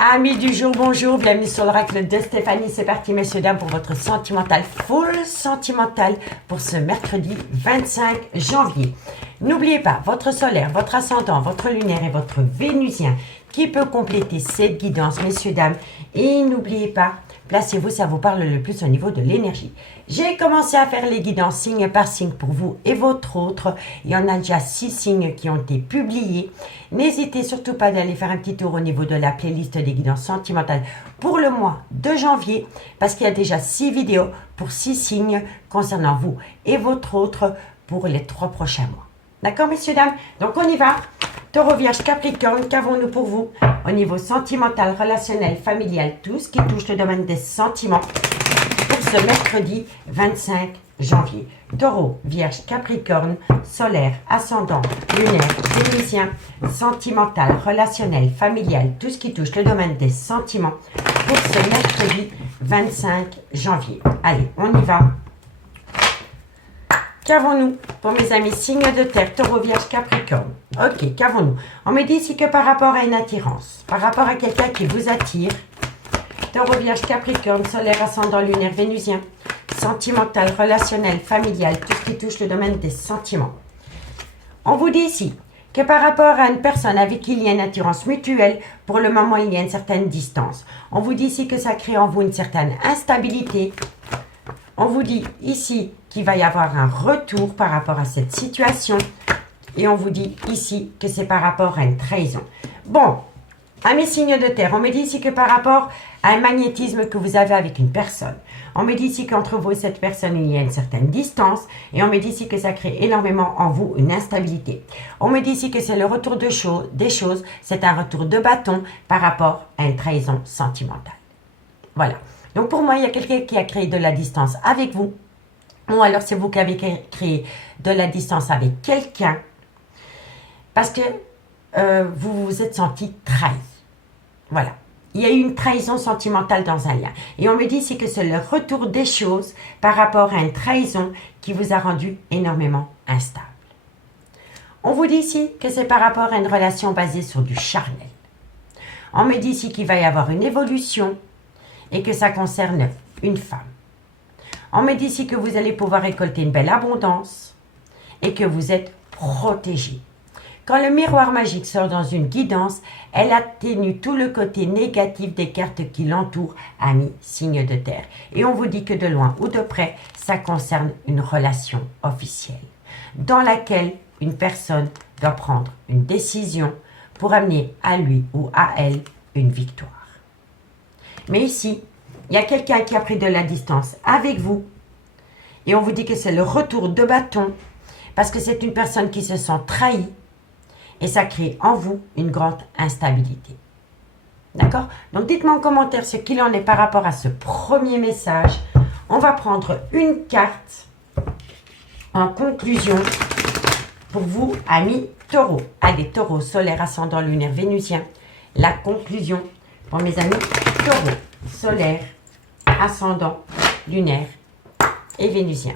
Amis du jour, bonjour, bienvenue sur l'oracle de Stéphanie. C'est parti, messieurs, dames, pour votre sentimental, full sentimental pour ce mercredi 25 janvier. N'oubliez pas, votre solaire, votre ascendant, votre lunaire et votre vénusien qui peut compléter cette guidance, messieurs, dames. Et n'oubliez pas, placez-vous, ça vous parle le plus au niveau de l'énergie. J'ai commencé à faire les guidances signe par signe pour vous et votre autre. Il y en a déjà 6 signes qui ont été publiés. N'hésitez surtout pas d'aller faire un petit tour au niveau de la playlist des guidances sentimentales pour le mois de janvier, parce qu'il y a déjà 6 vidéos pour 6 signes concernant vous et votre autre pour les 3 prochains mois. D'accord, messieurs, dames? Donc, on y va. Taureau, Vierge, Capricorne, qu'avons-nous pour vous au niveau sentimental, relationnel, familial, tout ce qui touche le domaine des sentiments pour ce mercredi 25 janvier. Taureau, Vierge, Capricorne, solaire, ascendant, lunaire, vénusien, sentimental, relationnel, familial, tout ce qui touche le domaine des sentiments pour ce mercredi 25 janvier. Allez, on y va. Qu'avons-nous pour mes amis signes de terre, Taureau, Vierge, Capricorne? Ok, qu'avons-nous? On me dit ici que par rapport à une attirance, par rapport à quelqu'un qui vous attire, Taureau, Vierge, Capricorne, solaire, ascendant, lunaire, vénusien, sentimental, relationnel, familial, tout ce qui touche le domaine des sentiments. On vous dit ici que par rapport à une personne avec qui il y a une attirance mutuelle, pour le moment, il y a une certaine distance. On vous dit ici que ça crée en vous une certaine instabilité. On vous dit ici qu'il va y avoir un retour par rapport à cette situation. Et on vous dit ici que c'est par rapport à une trahison. Bon, à mes signes de terre, on me dit ici que par rapport à un magnétisme que vous avez avec une personne. On me dit ici qu'entre vous et cette personne, il y a une certaine distance. Et on me dit ici que ça crée énormément en vous une instabilité. On me dit ici que c'est le retour des choses. C'est un retour de bâton par rapport à une trahison sentimentale. Voilà. Donc pour moi, il y a quelqu'un qui a créé de la distance avec vous. Ou alors c'est vous qui avez créé de la distance avec quelqu'un. Parce que vous vous êtes senti trahi. Voilà. Il y a eu une trahison sentimentale dans un lien. Et on me dit ici que c'est le retour des choses par rapport à une trahison qui vous a rendu énormément instable. On vous dit ici que c'est par rapport à une relation basée sur du charnel. On me dit ici qu'il va y avoir une évolution et que ça concerne une femme. On me dit ici que vous allez pouvoir récolter une belle abondance et que vous êtes protégé. Quand le miroir magique sort dans une guidance, elle atténue tout le côté négatif des cartes qui l'entourent, amis, signes de terre. Et on vous dit que de loin ou de près, ça concerne une relation officielle, dans laquelle une personne doit prendre une décision pour amener à lui ou à elle une victoire. Mais ici, il y a quelqu'un qui a pris de la distance avec vous et on vous dit que c'est le retour de bâton parce que c'est une personne qui se sent trahie et ça crée en vous une grande instabilité. D'accord? Donc dites-moi en commentaire ce qu'il en est par rapport à ce premier message. On va prendre une carte en conclusion pour vous, amis taureaux. Allez, taureau, solaire, ascendant, lunaire, vénusien. La conclusion pour mes amis taureau, solaire, ascendant, lunaire et vénusien.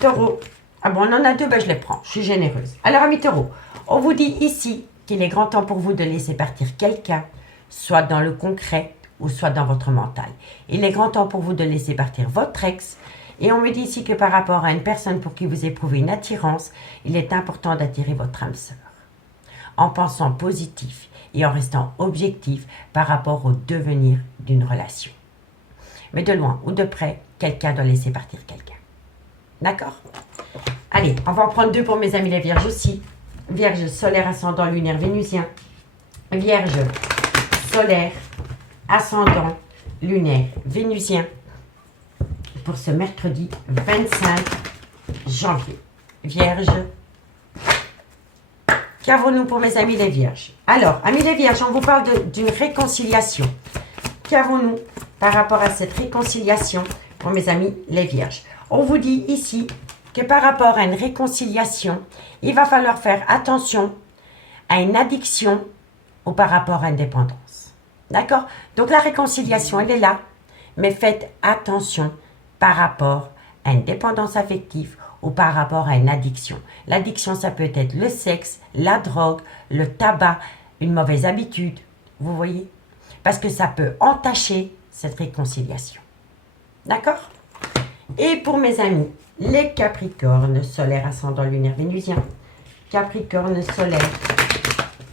Taureau, ah bon, on en a deux, ben je les prends, je suis généreuse. Alors, amis taureau, on vous dit ici qu'il est grand temps pour vous de laisser partir quelqu'un, soit dans le concret ou soit dans votre mental. Il est grand temps pour vous de laisser partir votre ex. Et on me dit ici que par rapport à une personne pour qui vous éprouvez une attirance, il est important d'attirer votre âme sœur. En pensant positif et en restant objectif par rapport au devenir d'une relation. Mais de loin ou de près, quelqu'un doit laisser partir quelqu'un. D'accord? Allez, on va en prendre deux pour mes amis les vierges aussi. Vierge, solaire, ascendant, lunaire, vénusien. Vierge, solaire, ascendant, lunaire, vénusien. Pour ce mercredi 25 janvier. Vierge. Qu'avons-nous pour mes amis les vierges? Alors, amis les vierges, on vous parle d'une réconciliation. Qu'avons-nous par rapport à cette réconciliation pour mes amis les vierges? On vous dit ici que par rapport à une réconciliation, il va falloir faire attention à une addiction ou par rapport à une dépendance. D'accord? Donc la réconciliation, elle est là, mais faites attention par rapport à une dépendance affective ou par rapport à une addiction. L'addiction, ça peut être le sexe, la drogue, le tabac, une mauvaise habitude. Vous voyez? parce que ça peut entacher cette réconciliation. D'accord? Et pour mes amis, les Capricornes, solaire, ascendant, lunaire, vénusien. Capricorne, solaire,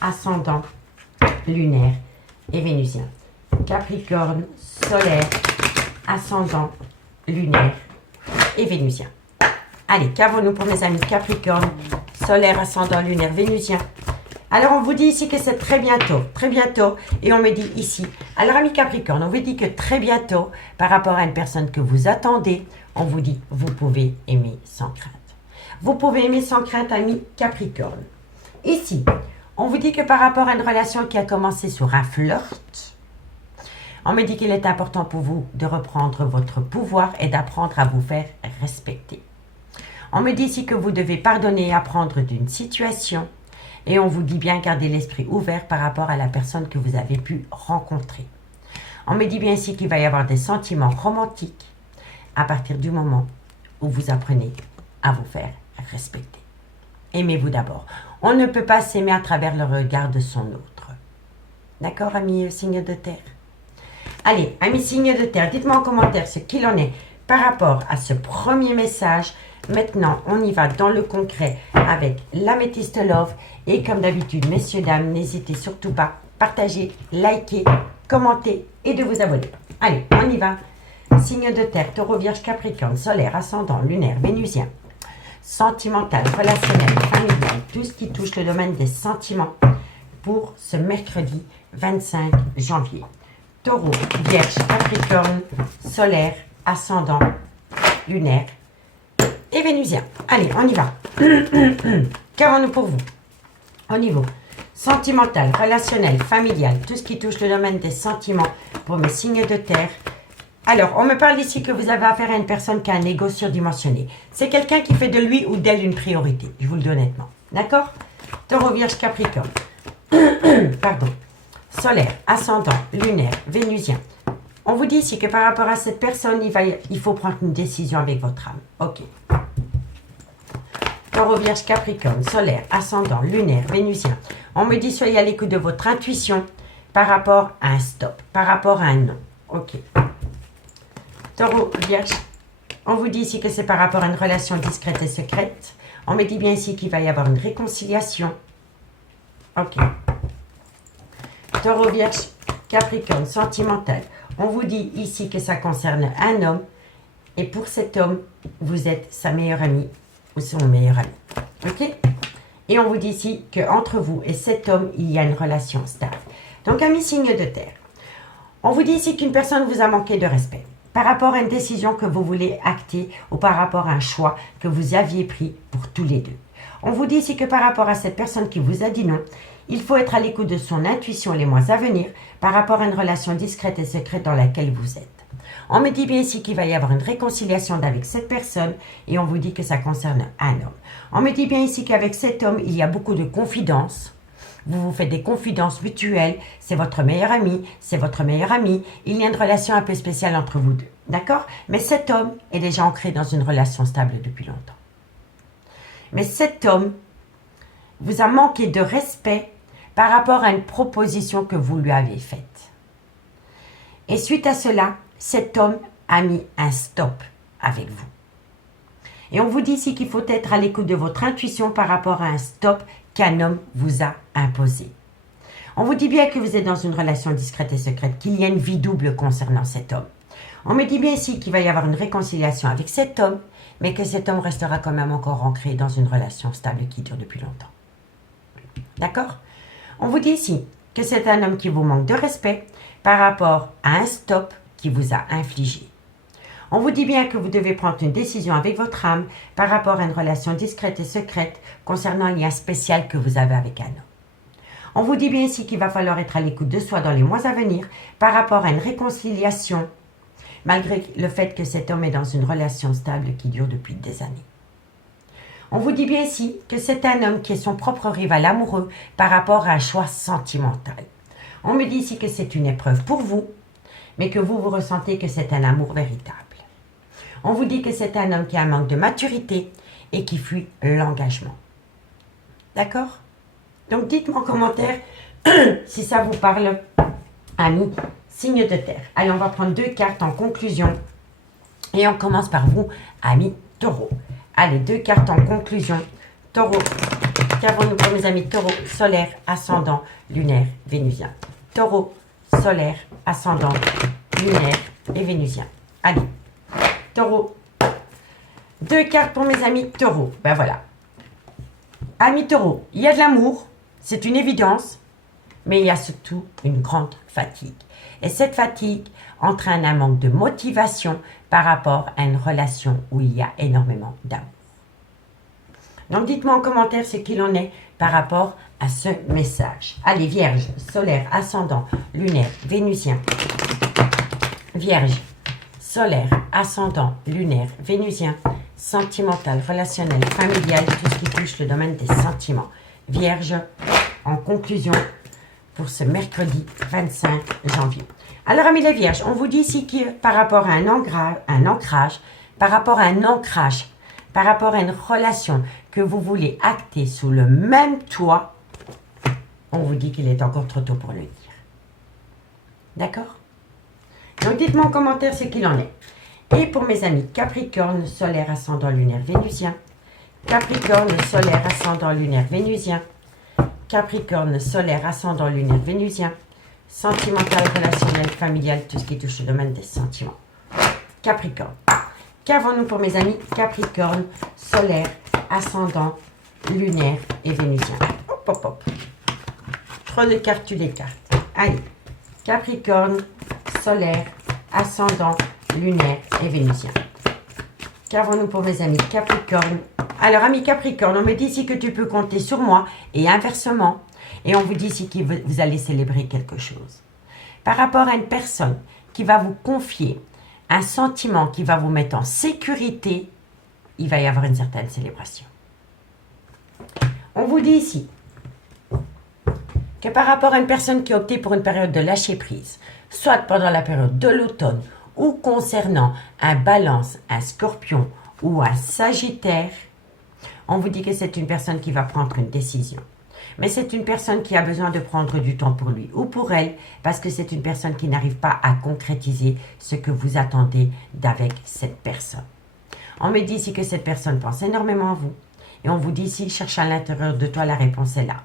ascendant, lunaire et vénusien. Capricorne, solaire, ascendant, lunaire et vénusien. Allez, qu'avons-nous pour mes amis Capricorne, solaire, ascendant, lunaire, vénusien? Alors, on vous dit ici que c'est très bientôt, et on me dit ici, alors amis Capricorne, on vous dit que très bientôt, par rapport à une personne que vous attendez, on vous dit, vous pouvez aimer sans crainte. Vous pouvez aimer sans crainte, amis Capricorne. Ici, on vous dit que par rapport à une relation qui a commencé sur un flirt, on me dit qu'il est important pour vous de reprendre votre pouvoir et d'apprendre à vous faire respecter. On me dit ici que vous devez pardonner et apprendre d'une situation. Et on vous dit bien garder l'esprit ouvert par rapport à la personne que vous avez pu rencontrer. On me dit bien ici qu'il va y avoir des sentiments romantiques à partir du moment où vous apprenez à vous faire respecter. Aimez-vous d'abord. On ne peut pas s'aimer à travers le regard de son autre. D'accord, amis signes de terre? Allez, amis signes de terre, dites-moi en commentaire ce qu'il en est par rapport à ce premier message. Maintenant, on y va dans le concret avec l'améthyste love. Et comme d'habitude, messieurs, dames, n'hésitez surtout pas à partager, liker, commenter et de vous abonner. Allez, on y va. Signe de terre, taureau, vierge, capricorne, solaire, ascendant, lunaire, vénusien. Sentimental, relationnel, familial, tout ce qui touche le domaine des sentiments pour ce mercredi 25 janvier. Taureau, vierge, capricorne, solaire, ascendant, lunaire et vénusien. Allez, on y va. Qu'avons-nous pour vous? Au niveau sentimental, relationnel, familial, tout ce qui touche le domaine des sentiments pour mes signes de terre. Alors, on me parle ici que vous avez affaire à une personne qui a un ego surdimensionné. C'est quelqu'un qui fait de lui ou d'elle une priorité, je vous le dis honnêtement. D'accord? Taureau, vierge, capricorne. Pardon. Solaire, ascendant, lunaire, vénusien. On vous dit ici que par rapport à cette personne, il faut prendre une décision avec votre âme. Ok. Taureau, vierge, capricorne, solaire, ascendant, lunaire, vénusien. On me dit soyez à l'écoute de votre intuition par rapport à un stop, par rapport à un non. Ok. Taureau, vierge, on vous dit ici que c'est par rapport à une relation discrète et secrète. On me dit bien ici qu'il va y avoir une réconciliation. Ok. Taureau, vierge, capricorne, sentimental. On vous dit ici que ça concerne un homme. Et pour cet homme, vous êtes sa meilleure amie ou son meilleur ami. Ok? Et on vous dit ici qu'entre vous et cet homme, il y a une relation stable. Donc, amis signes de terre, on vous dit ici qu'une personne vous a manqué de respect par rapport à une décision que vous voulez acter ou par rapport à un choix que vous aviez pris pour tous les deux. On vous dit ici que par rapport à cette personne qui vous a dit non, il faut être à l'écoute de son intuition les mois à venir par rapport à une relation discrète et secrète dans laquelle vous êtes. On me dit bien ici qu'il va y avoir une réconciliation avec cette personne et on vous dit que ça concerne un homme. On me dit bien ici qu'avec cet homme, il y a beaucoup de confidences. Vous vous faites des confidences mutuelles. C'est votre meilleur ami, c'est votre meilleure amie. Il y a une relation un peu spéciale entre vous deux. D'accord? Mais cet homme est déjà ancré dans une relation stable depuis longtemps. Mais cet homme vous a manqué de respect par rapport à une proposition que vous lui avez faite. Et suite à cela, cet homme a mis un stop avec vous. Et on vous dit ici qu'il faut être à l'écoute de votre intuition par rapport à un stop qu'un homme vous a imposé. On vous dit bien que vous êtes dans une relation discrète et secrète, qu'il y a une vie double concernant cet homme. On me dit bien ici qu'il va y avoir une réconciliation avec cet homme, mais que cet homme restera quand même encore ancré dans une relation stable qui dure depuis longtemps. D'accord? On vous dit ici que c'est un homme qui vous manque de respect par rapport à un stop qui vous a infligé. On vous dit bien que vous devez prendre une décision avec votre âme par rapport à une relation discrète et secrète concernant un lien spécial que vous avez avec un homme. On vous dit bien ici qu'il va falloir être à l'écoute de soi dans les mois à venir par rapport à une réconciliation, malgré le fait que cet homme est dans une relation stable qui dure depuis des années. On vous dit bien ici que c'est un homme qui est son propre rival amoureux par rapport à un choix sentimental. On me dit ici que c'est une épreuve pour vous, mais que vous ressentez que c'est un amour véritable. On vous dit que c'est un homme qui a un manque de maturité et qui fuit l'engagement. D'accord? Donc dites-moi en commentaire si ça vous parle Amis, signe de terre. Allez, on va prendre 2 cartes en conclusion. Et on commence par vous, amis taureaux. Allez, 2 cartes en conclusion. Taureau. Qu'avons-nous pour mes amis taureaux? Solaire, ascendant, lunaire, vénusien. Taureau, solaire, ascendant, lunaire et vénusien. Allez, taureau. 2 cartes pour mes amis taureaux. Ben voilà. Amis taureaux, il y a de l'amour, c'est une évidence, mais il y a surtout une grande fatigue. Et cette fatigue entraîne un manque de motivation par rapport à une relation où il y a énormément d'amour. Donc dites-moi en commentaire ce qu'il en est par rapport à ce message. Allez, Vierge, solaire, ascendant, lunaire, vénusien. Vierge, solaire, ascendant, lunaire, vénusien, sentimental, relationnel, familial, tout ce qui touche le domaine des sentiments. Vierge, en conclusion, pour ce mercredi 25 janvier. Alors, amis les Vierges, on vous dit ici que par rapport à un ancrage, par rapport à une relation que vous voulez acter sous le même toit, on vous dit qu'il est encore trop tôt pour le dire. D'accord? Donc, dites-moi en commentaire ce qu'il en est. Et pour mes amis Capricorne, solaire, ascendant, lunaire, vénusien. Capricorne, solaire, ascendant, lunaire, vénusien. Capricorne, solaire, ascendant, lunaire, vénusien. Sentimental, relationnel, familial, tout ce qui touche le domaine des sentiments. Capricorne. Qu'avons-nous pour mes amis Capricorne, solaire, ascendant, lunaire et vénusien? Hop, hop, hop. Trop de cartes, tu les cartes. Allez. Capricorne, solaire, ascendant, lunaire et vénusien. Qu'avons-nous pour mes amis Capricorne? Alors, amis Capricorne, on me dit ici que tu peux compter sur moi et inversement. Et on vous dit ici que vous allez célébrer quelque chose. Par rapport à une personne qui va vous confier un sentiment qui va vous mettre en sécurité, il va y avoir une certaine célébration. On vous dit ici que par rapport à une personne qui a opté pour une période de lâcher prise, soit pendant la période de l'automne ou concernant un Balance, un Scorpion ou un Sagittaire, on vous dit que c'est une personne qui va prendre une décision. Mais c'est une personne qui a besoin de prendre du temps pour lui ou pour elle, parce que c'est une personne qui n'arrive pas à concrétiser ce que vous attendez d'avec cette personne. On me dit ici que cette personne pense énormément à vous. Et on vous dit ici, cherche à l'intérieur de toi, la réponse est là.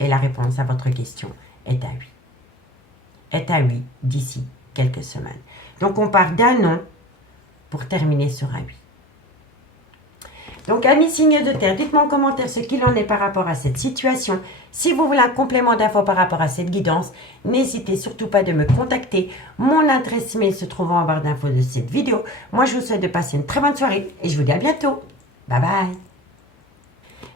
Et la réponse à votre question est un oui. Est un oui d'ici quelques semaines. Donc on part d'un non pour terminer sur un oui. Donc, amis signes de terre, dites-moi en commentaire ce qu'il en est par rapport à cette situation. Si vous voulez un complément d'infos par rapport à cette guidance, n'hésitez surtout pas de me contacter. Mon adresse mail se trouve en barre d'infos de cette vidéo. Moi, je vous souhaite de passer une très bonne soirée et je vous dis à bientôt. Bye bye.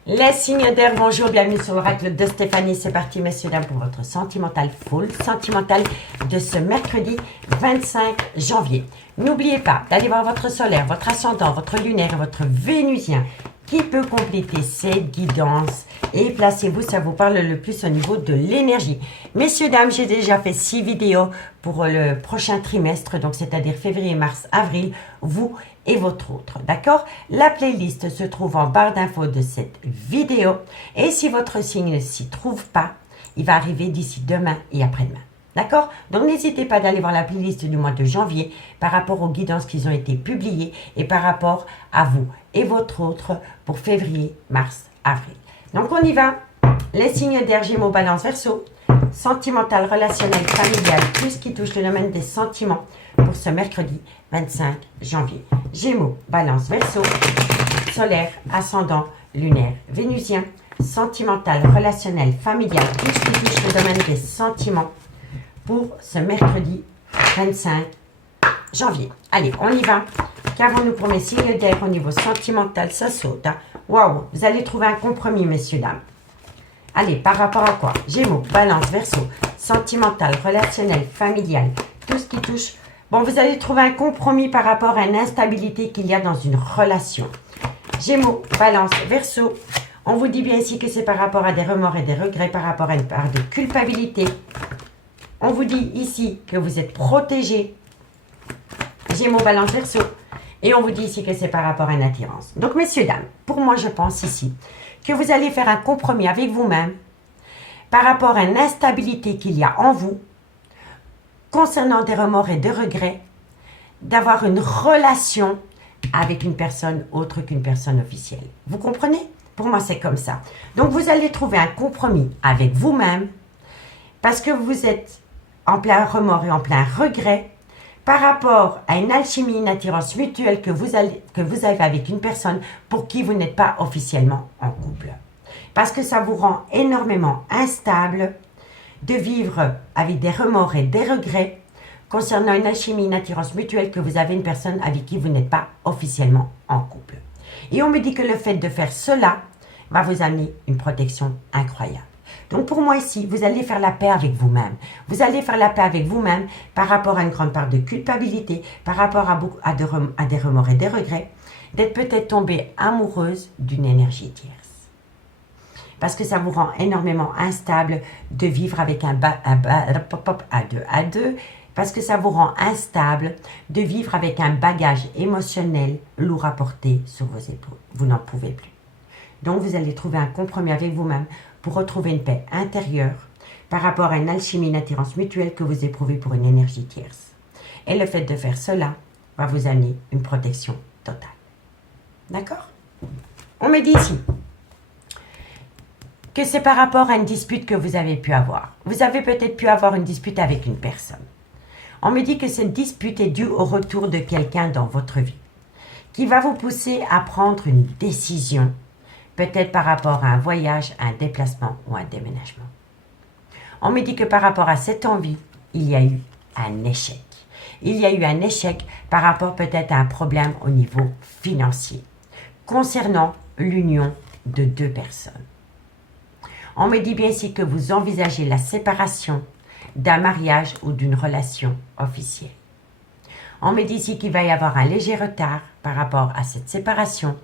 Les signes d'air, bonjour, bienvenue sur l'oracle de Stéphanie. C'est parti, messieurs, dames, pour votre sentimental full sentimental de ce mercredi 25 janvier. N'oubliez pas d'aller voir votre solaire, votre ascendant, votre lunaire et votre vénusien qui peut compléter cette guidance. Et placez-vous, ça vous parle le plus au niveau de l'énergie. Messieurs, dames, j'ai déjà fait 6 vidéos pour le prochain trimestre, donc c'est-à-dire février, mars, avril, vous et votre autre, d'accord? La playlist se trouve en barre d'infos de cette vidéo. Et si votre signe ne s'y trouve pas, il va arriver d'ici demain et après-demain. D'accord? Donc, n'hésitez pas d'aller voir la playlist du mois de janvier par rapport aux guidances qui ont été publiées et par rapport à vous et votre autre pour février, mars, avril. Donc, on y va. Les signes d'air, Gémeaux, Balance, Verseau. Sentimental, relationnel, familial, tout ce qui touche le domaine des sentiments pour ce mercredi 25 janvier. Gémeaux, Balance, Verseau. Solaire, ascendant, lunaire, vénusien. Sentimental, relationnel, familial, tout ce qui touche le domaine des sentiments pour ce mercredi 25 janvier. Allez, on y va. Qu'avons-nous pour mes signes d'air au niveau sentimental? Ça saute. Hein? Waouh, vous allez trouver un compromis, messieurs, dames. Allez, par rapport à quoi? Gémeaux, Balance, Verseau, sentimental, relationnel, familial, tout ce qui touche. Bon, vous allez trouver un compromis par rapport à une instabilité qu'il y a dans une relation. Gémeaux, Balance, Verseau. On vous dit bien ici que c'est par rapport à des remords et des regrets, par rapport à une part de culpabilité. On vous dit ici que vous êtes protégé. Gémeaux, Balance, Verseau. Et on vous dit ici que c'est par rapport à une attirance. Donc, messieurs, dames, pour moi, je pense ici que vous allez faire un compromis avec vous-même par rapport à une instabilité qu'il y a en vous concernant des remords et des regrets, d'avoir une relation avec une personne autre qu'une personne officielle. Vous comprenez? Pour moi, c'est comme ça. Donc, vous allez trouver un compromis avec vous-même parce que vous êtes en plein remords et en plein regret par rapport à une alchimie, une attirance mutuelle que vous avez avec une personne pour qui vous n'êtes pas officiellement en couple. Parce que ça vous rend énormément instable de vivre avec des remords et des regrets concernant une alchimie, une attirance mutuelle que vous avez une personne avec qui vous n'êtes pas officiellement en couple. Et on me dit que le fait de faire cela va vous amener une protection incroyable. Donc pour moi ici, vous allez faire la paix avec vous-même. Vous allez faire la paix avec vous-même par rapport à une grande part de culpabilité, par rapport à des remords et des regrets, d'être peut-être tombée amoureuse d'une énergie tierce. Parce que ça vous rend énormément instable de vivre avec à deux, parce que ça vous rend instable de vivre avec un bagage émotionnel lourd à porter sur vos épaules. Vous n'en pouvez plus. Donc vous allez trouver un compromis avec vous-même pour retrouver une paix intérieure par rapport à une alchimie, une attirance mutuelle que vous éprouvez pour une énergie tierce. Et le fait de faire cela va vous amener une protection totale. D'accord? On me dit ici que c'est par rapport à une dispute que vous avez pu avoir. Vous avez peut-être pu avoir une dispute avec une personne. On me dit que cette dispute est due au retour de quelqu'un dans votre vie qui va vous pousser à prendre une décision, peut-être par rapport à un voyage, un déplacement ou un déménagement. On me dit que par rapport à cette envie, il y a eu un échec. Il y a eu un échec par rapport peut-être à un problème au niveau financier concernant l'union de deux personnes. On me dit bien ici que vous envisagez la séparation d'un mariage ou d'une relation officielle. On me dit ici qu'il va y avoir un léger retard par rapport à cette séparation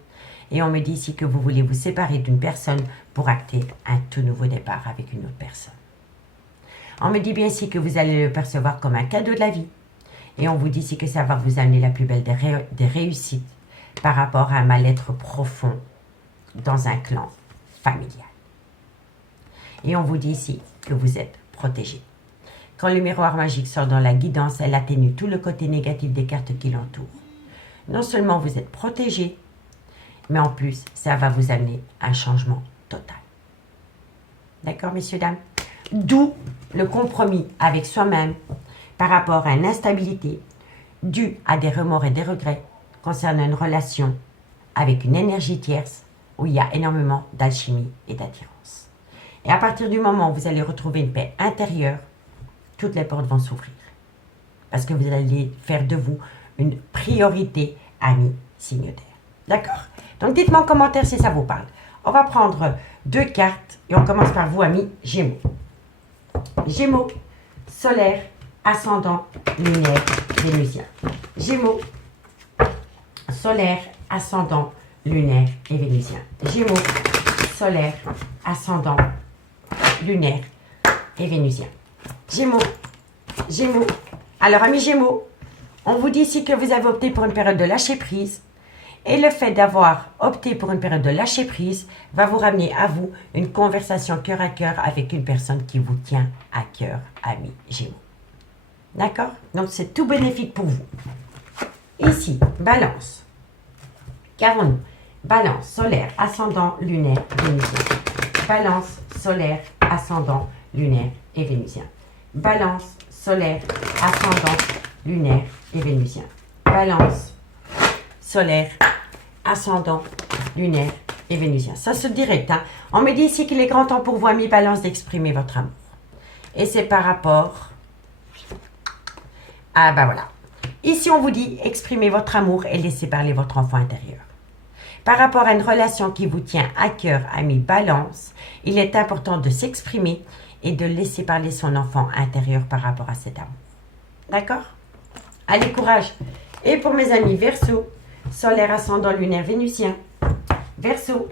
et on me dit ici que vous voulez vous séparer d'une personne pour acter un tout nouveau départ avec une autre personne. On me dit bien ici que vous allez le percevoir comme un cadeau de la vie et on vous dit ici que ça va vous amener la plus belle des réussites par rapport à un mal-être profond dans un clan familial. Et on vous dit ici que vous êtes protégé. Quand le miroir magique sort dans la guidance, elle atténue tout le côté négatif des cartes qui l'entourent. Non seulement vous êtes protégé, mais en plus, ça va vous amener un changement total. D'accord, messieurs, dames? D'où le compromis avec soi-même par rapport à une instabilité due à des remords et des regrets concernant une relation avec une énergie tierce où il y a énormément d'alchimie et d'attirance. Et à partir du moment où vous allez retrouver une paix intérieure, toutes les portes vont s'ouvrir. Parce que vous allez faire de vous une priorité, ami signe d'air. D'accord? Donc dites-moi en commentaire si ça vous parle. On va prendre 2 cartes et on commence par vous, amis Gémeaux. Gémeaux, solaire, ascendant, lunaire, vénusien. Gémeaux, solaire, ascendant, lunaire et vénusien. Gémeaux, solaire, ascendant, lunaire et vénusien. Gémeaux, Gémeaux. Alors, amis Gémeaux, on vous dit ici que vous avez opté pour une période de lâcher prise. Et le fait d'avoir opté pour une période de lâcher prise va vous ramener à vous une conversation cœur à cœur avec une personne qui vous tient à cœur, amis Gémeaux. D'accord? Donc, c'est tout bénéfique pour vous. Ici, Balance. Qu'avons-nous? Balance, solaire, ascendant, lunaire, vénusien. Balance, solaire, ascendant, lunaire et vénusien. Balance, solaire, ascendant, lunaire et vénusien. Balance, solaire, ascendant, lunaire et vénusien. Ça se direct. Hein? On me dit ici qu'il est grand temps pour vous, amis Balance, d'exprimer votre amour. Et c'est par rapport à, voilà. Ici, on vous dit, exprimez votre amour et laissez parler votre enfant intérieur. Par rapport à une relation qui vous tient à cœur, ami Balance, il est important de s'exprimer et de laisser parler son enfant intérieur par rapport à cet amour. D'accord? Allez, courage! Et pour mes amis Verseau, solaire, ascendant, lunaire, vénusien. Verseau,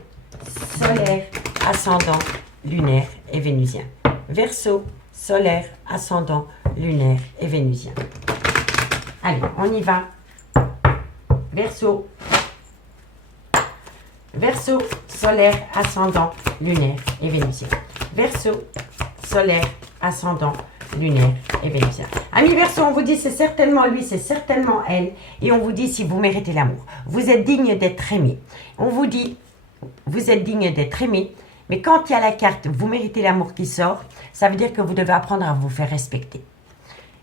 solaire, ascendant, lunaire et vénusien. Verseau, solaire, ascendant, lunaire et vénusien. Allez, on y va. Verseau. Verseau, solaire, ascendant, lunaire et vénusien. Verseau, solaire, ascendant, lunaire et vénusien. Ami Verseau, on vous dit c'est certainement lui, c'est certainement elle. Et on vous dit si vous méritez l'amour. Vous êtes digne d'être aimé. On vous dit, vous êtes digne d'être aimé. Mais quand il y a la carte, vous méritez l'amour qui sort, ça veut dire que vous devez apprendre à vous faire respecter.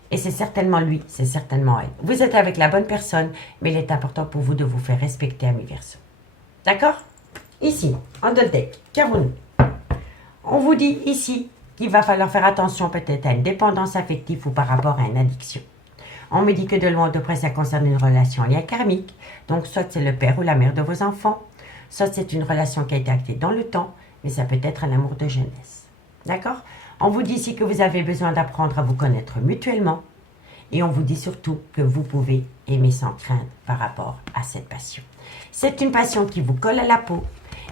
Et c'est certainement lui, c'est certainement elle. Vous êtes avec la bonne personne, mais il est important pour vous de vous faire respecter, ami Verseau. D'accord? Ici, en deux deck, qu'avons-nous? On vous dit ici qu'il va falloir faire attention peut-être à une dépendance affective ou par rapport à une addiction. On me dit que de loin ou de près, ça concerne une relation en lien karmique. Donc, soit c'est le père ou la mère de vos enfants, soit c'est une relation qui a été actée dans le temps, mais ça peut être un amour de jeunesse. D'accord? On vous dit ici que vous avez besoin d'apprendre à vous connaître mutuellement. Et on vous dit surtout que vous pouvez aimer sans crainte par rapport à cette passion. C'est une passion qui vous colle à la peau.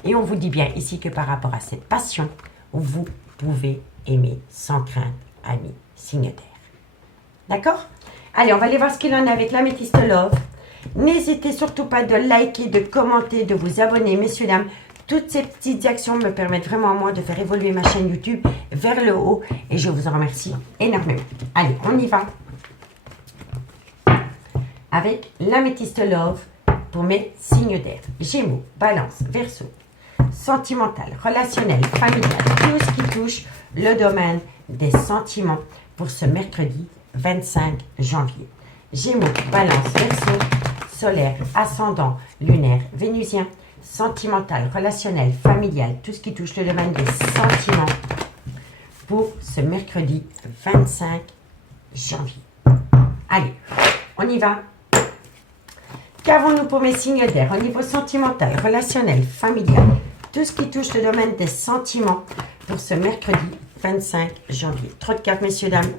Et on vous dit bien ici que par rapport à cette passion, vous pouvez aimer sans crainte, ami signe d'air. D'accord? Allez, on va aller voir ce qu'il en est avec l'Améthyste Love. N'hésitez surtout pas de liker, de commenter, de vous abonner, messieurs, dames. Toutes ces petites actions me permettent vraiment à moi de faire évoluer ma chaîne YouTube vers le haut et je vous en remercie énormément. Allez, on y va avec l'Améthyste Love pour mes signes d'air. Gémeaux, Balance, Verseau, sentimental, relationnel, familial, tout ce qui touche le domaine des sentiments pour ce mercredi 25 janvier. Gémeaux, Balance, Verseau, solaire, ascendant, lunaire, vénusien, sentimental, relationnel, familial, tout ce qui touche le domaine des sentiments pour ce mercredi 25 janvier. Allez, on y va. Qu'avons-nous pour mes signes d'air au niveau sentimental, relationnel, familial, tout ce qui touche le domaine des sentiments pour ce mercredi 25 janvier. Trop de cartes, messieurs, dames.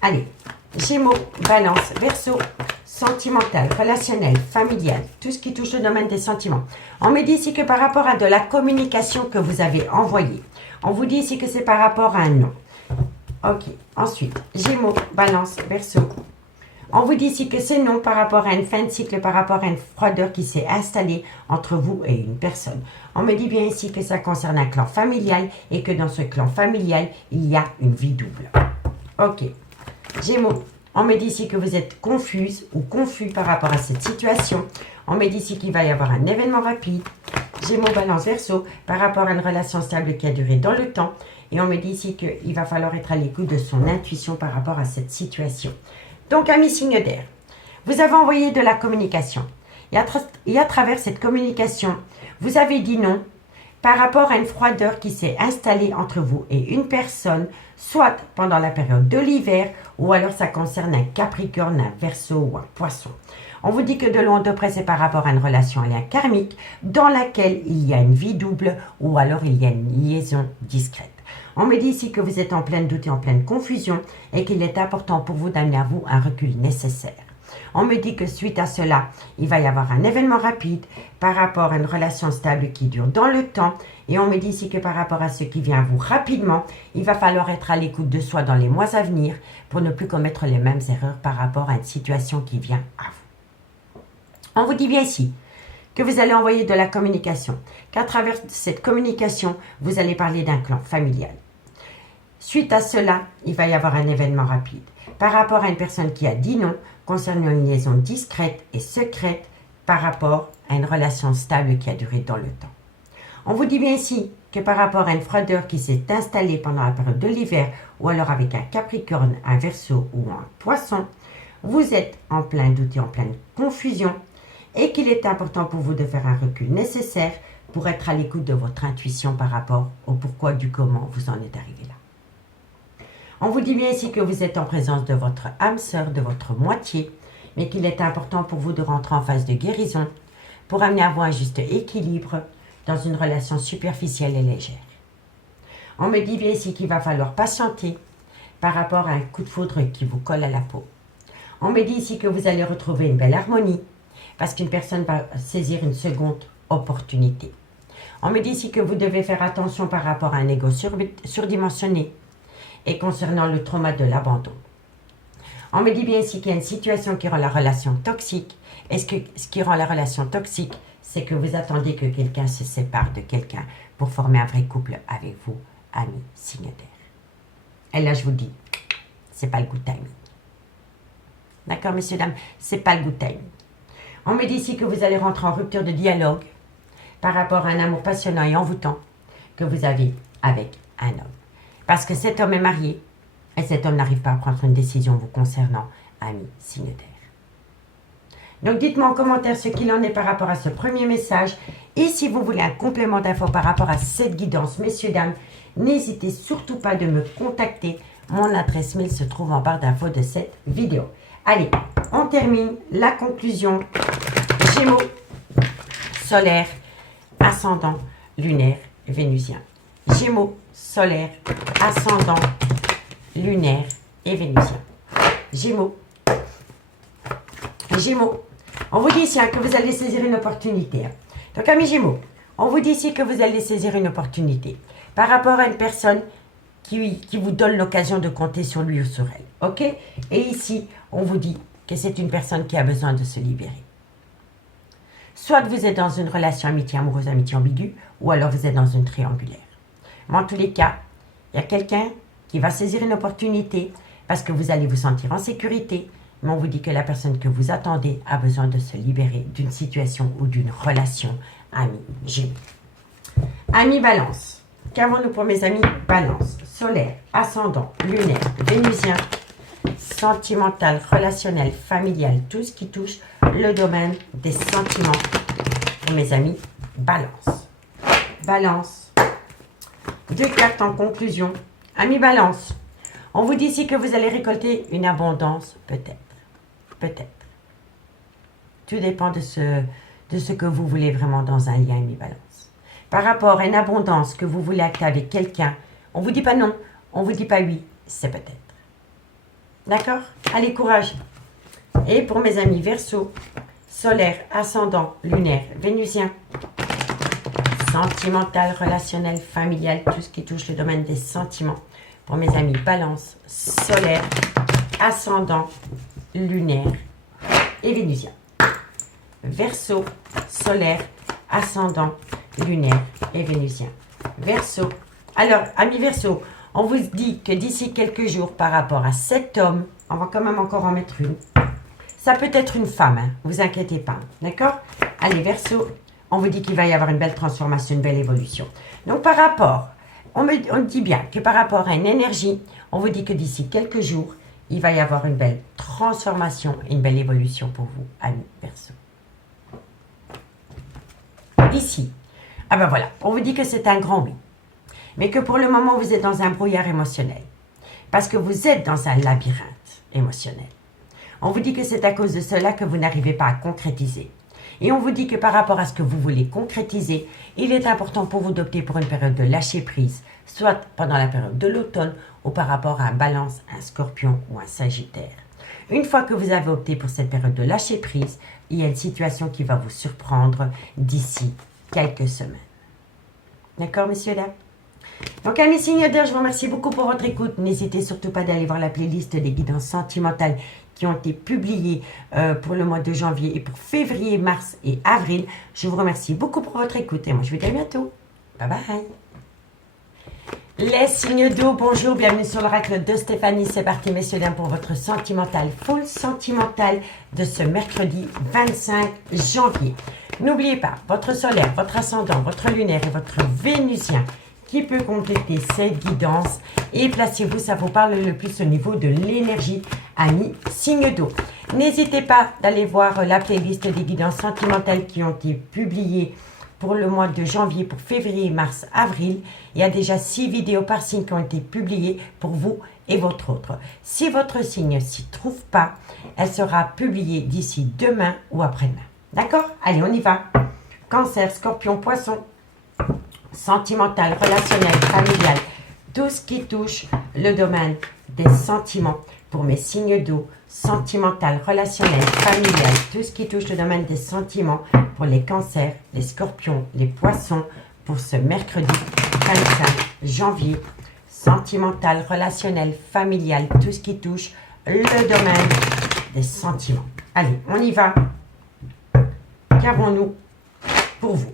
Allez, Gémeaux, Balance, Verseau, sentimental, relationnel, familial, tout ce qui touche le domaine des sentiments. On me dit ici que par rapport à de la communication que vous avez envoyée, on vous dit ici que c'est par rapport à un nom. Ok, ensuite, Gémeaux, Balance, Verseau. On vous dit ici que c'est non par rapport à une fin de cycle, par rapport à une froideur qui s'est installée entre vous et une personne. On me dit bien ici que ça concerne un clan familial et que dans ce clan familial, il y a une vie double. Ok, Gémeaux. On me dit ici que vous êtes confuse ou confus par rapport à cette situation. On me dit ici qu'il va y avoir un événement rapide. Gémeaux, Balance, Verseau, par rapport à une relation stable qui a duré dans le temps. Et on me dit ici qu'il va falloir être à l'écoute de son intuition par rapport à cette situation. Donc, amis signes d'air, vous avez envoyé de la communication. Et à travers cette communication, vous avez dit non par rapport à une froideur qui s'est installée entre vous et une personne, soit pendant la période de l'hiver, ou alors ça concerne un Capricorne, un Verseau ou un Poisson. On vous dit que de loin de près, c'est par rapport à une relation en lien karmique dans laquelle il y a une vie double ou alors il y a une liaison discrète. On me dit ici que vous êtes en plein doute et en pleine confusion et qu'il est important pour vous d'amener à vous un recul nécessaire. On me dit que suite à cela, il va y avoir un événement rapide par rapport à une relation stable qui dure dans le temps. Et on me dit ici que par rapport à ce qui vient à vous rapidement, il va falloir être à l'écoute de soi dans les mois à venir pour ne plus commettre les mêmes erreurs par rapport à une situation qui vient à vous. On vous dit bien ici que vous allez envoyer de la communication, qu'à travers cette communication, vous allez parler d'un clan familial. Suite à cela, il va y avoir un événement rapide par rapport à une personne qui a dit non concernant une liaison discrète et secrète par rapport à une relation stable qui a duré dans le temps. On vous dit bien ici que par rapport à une froideur qui s'est installée pendant la période de l'hiver ou alors avec un Capricorne, un Verseau ou un Poisson, vous êtes en plein doute et en pleine confusion et qu'il est important pour vous de faire un recul nécessaire pour être à l'écoute de votre intuition par rapport au pourquoi du comment vous en êtes arrivé là. On vous dit bien ici que vous êtes en présence de votre âme sœur, de votre moitié, mais qu'il est important pour vous de rentrer en phase de guérison pour amener à vous un juste équilibre dans une relation superficielle et légère. On me dit bien ici qu'il va falloir patienter par rapport à un coup de foudre qui vous colle à la peau. On me dit ici que vous allez retrouver une belle harmonie parce qu'une personne va saisir une seconde opportunité. On me dit ici que vous devez faire attention par rapport à un ego surdimensionné et concernant le trauma de l'abandon. On me dit bien ici qu'il y a une situation qui rend la relation toxique. Et ce qui rend la relation toxique, c'est que vous attendez que quelqu'un se sépare de quelqu'un pour former un vrai couple avec vous, amis signe d'air. Et là, je vous dis, c'est pas le good timing. D'accord, messieurs, dames, c'est pas le good timing. On me dit ici que vous allez rentrer en rupture de dialogue par rapport à un amour passionnant et envoûtant que vous avez avec un homme. Parce que cet homme est marié et cet homme n'arrive pas à prendre une décision vous concernant, amis signe terre. Donc dites-moi en commentaire ce qu'il en est par rapport à ce premier message. Et si vous voulez un complément d'info par rapport à cette guidance, messieurs, dames, n'hésitez surtout pas de me contacter. Mon adresse mail se trouve en barre d'infos de cette vidéo. Allez, on termine la conclusion. Gémeaux, solaire, ascendant, lunaire, vénusien. Gémeaux, solaire, ascendant, lunaire et vénusien. Gémeaux. Gémeaux. On vous dit ici que vous allez saisir une opportunité. Donc, amis Gémeaux, on vous dit ici que vous allez saisir une opportunité par rapport à une personne qui vous donne l'occasion de compter sur lui ou sur elle. OK? Et ici, on vous dit que c'est une personne qui a besoin de se libérer. Soit vous êtes dans une relation amitié amoureuse, amitié ambiguë, ou alors vous êtes dans une triangulaire. Mais en tous les cas, il y a quelqu'un qui va saisir une opportunité parce que vous allez vous sentir en sécurité, mais on vous dit que la personne que vous attendez a besoin de se libérer d'une situation ou d'une relation, amis Gémeaux. Amis Balance, qu'avons-nous pour mes amis Balance? Solaire, ascendant, lunaire, vénusien, sentimental, relationnel, familial, tout ce qui touche le domaine des sentiments pour mes amis Balance. Balance. 2 cartes en conclusion. Amis Balance, on vous dit ici que vous allez récolter une abondance, peut-être. Peut-être. Tout dépend de ce que vous voulez vraiment dans un lien, amis Balance. Par rapport à une abondance que vous voulez acter avec quelqu'un, on ne vous dit pas non, on ne vous dit pas oui, c'est peut-être. D'accord? Allez, courage. Et pour mes amis Verseau, solaire, ascendant, lunaire, vénusien, sentimental, relationnel, familial, tout ce qui touche le domaine des sentiments. Pour mes amis Balance, solaire, ascendant, lunaire et vénusien. Verseau, solaire, ascendant, lunaire et vénusien. Verseau. Alors, amis Verseau, on vous dit que d'ici quelques jours, par rapport à cet homme, on va quand même encore en mettre une. Ça peut être une femme, hein, vous inquiétez pas, d'accord? Allez, Verseau, on vous dit qu'il va y avoir une belle transformation, une belle évolution. Donc, par rapport, on dit bien que par rapport à une énergie, on vous dit que d'ici quelques jours, il va y avoir une belle transformation, une belle évolution pour vous, amis Verseau. Ici, ah ben voilà, on vous dit que c'est un grand oui. Mais que pour le moment, vous êtes dans un brouillard émotionnel. Parce que vous êtes dans un labyrinthe émotionnel. On vous dit que c'est à cause de cela que vous n'arrivez pas à concrétiser. Et on vous dit que par rapport à ce que vous voulez concrétiser, il est important pour vous d'opter pour une période de lâcher prise, soit pendant la période de l'automne ou par rapport à un Balance, un Scorpion ou un Sagittaire. Une fois que vous avez opté pour cette période de lâcher prise, il y a une situation qui va vous surprendre d'ici quelques semaines. D'accord, messieurs, dames? Donc, amis signes d'air, je vous remercie beaucoup pour votre écoute. N'hésitez surtout pas d'aller voir la playlist des guidances sentimentales qui ont été publiées pour le mois de janvier et pour février, mars et avril. Je vous remercie beaucoup pour votre écoute et moi, je vous dis à bientôt. Bye bye. Les signes d'eau, bonjour, bienvenue sur l'oracle de Stéphanie. C'est parti, messieurs, dames, pour votre sentimental, full sentimental de ce mercredi 25 janvier. N'oubliez pas, votre solaire, votre ascendant, votre lunaire et votre vénusien qui peut compléter cette guidance. Et placez-vous, ça vous parle le plus au niveau de l'énergie, amis signe d'eau. N'hésitez pas d'aller voir la playlist des guidances sentimentales qui ont été publiées pour le mois de janvier, pour février, mars, avril. Il y a déjà 6 vidéos par signe qui ont été publiées pour vous et votre autre. Si votre signe s'y trouve pas, elle sera publiée d'ici demain ou après-demain. D'accord? Allez, on y va. Cancer, Scorpion, Poisson, sentimental, relationnel, familial, tout ce qui touche le domaine des sentiments pour mes signes d'eau, sentimental, relationnel, familial, tout ce qui touche le domaine des sentiments pour les cancers, les scorpions, les poissons pour ce mercredi 25 janvier, sentimental, relationnel, familial, tout ce qui touche le domaine des sentiments. Allez, on y va. Qu'avons-nous pour vous?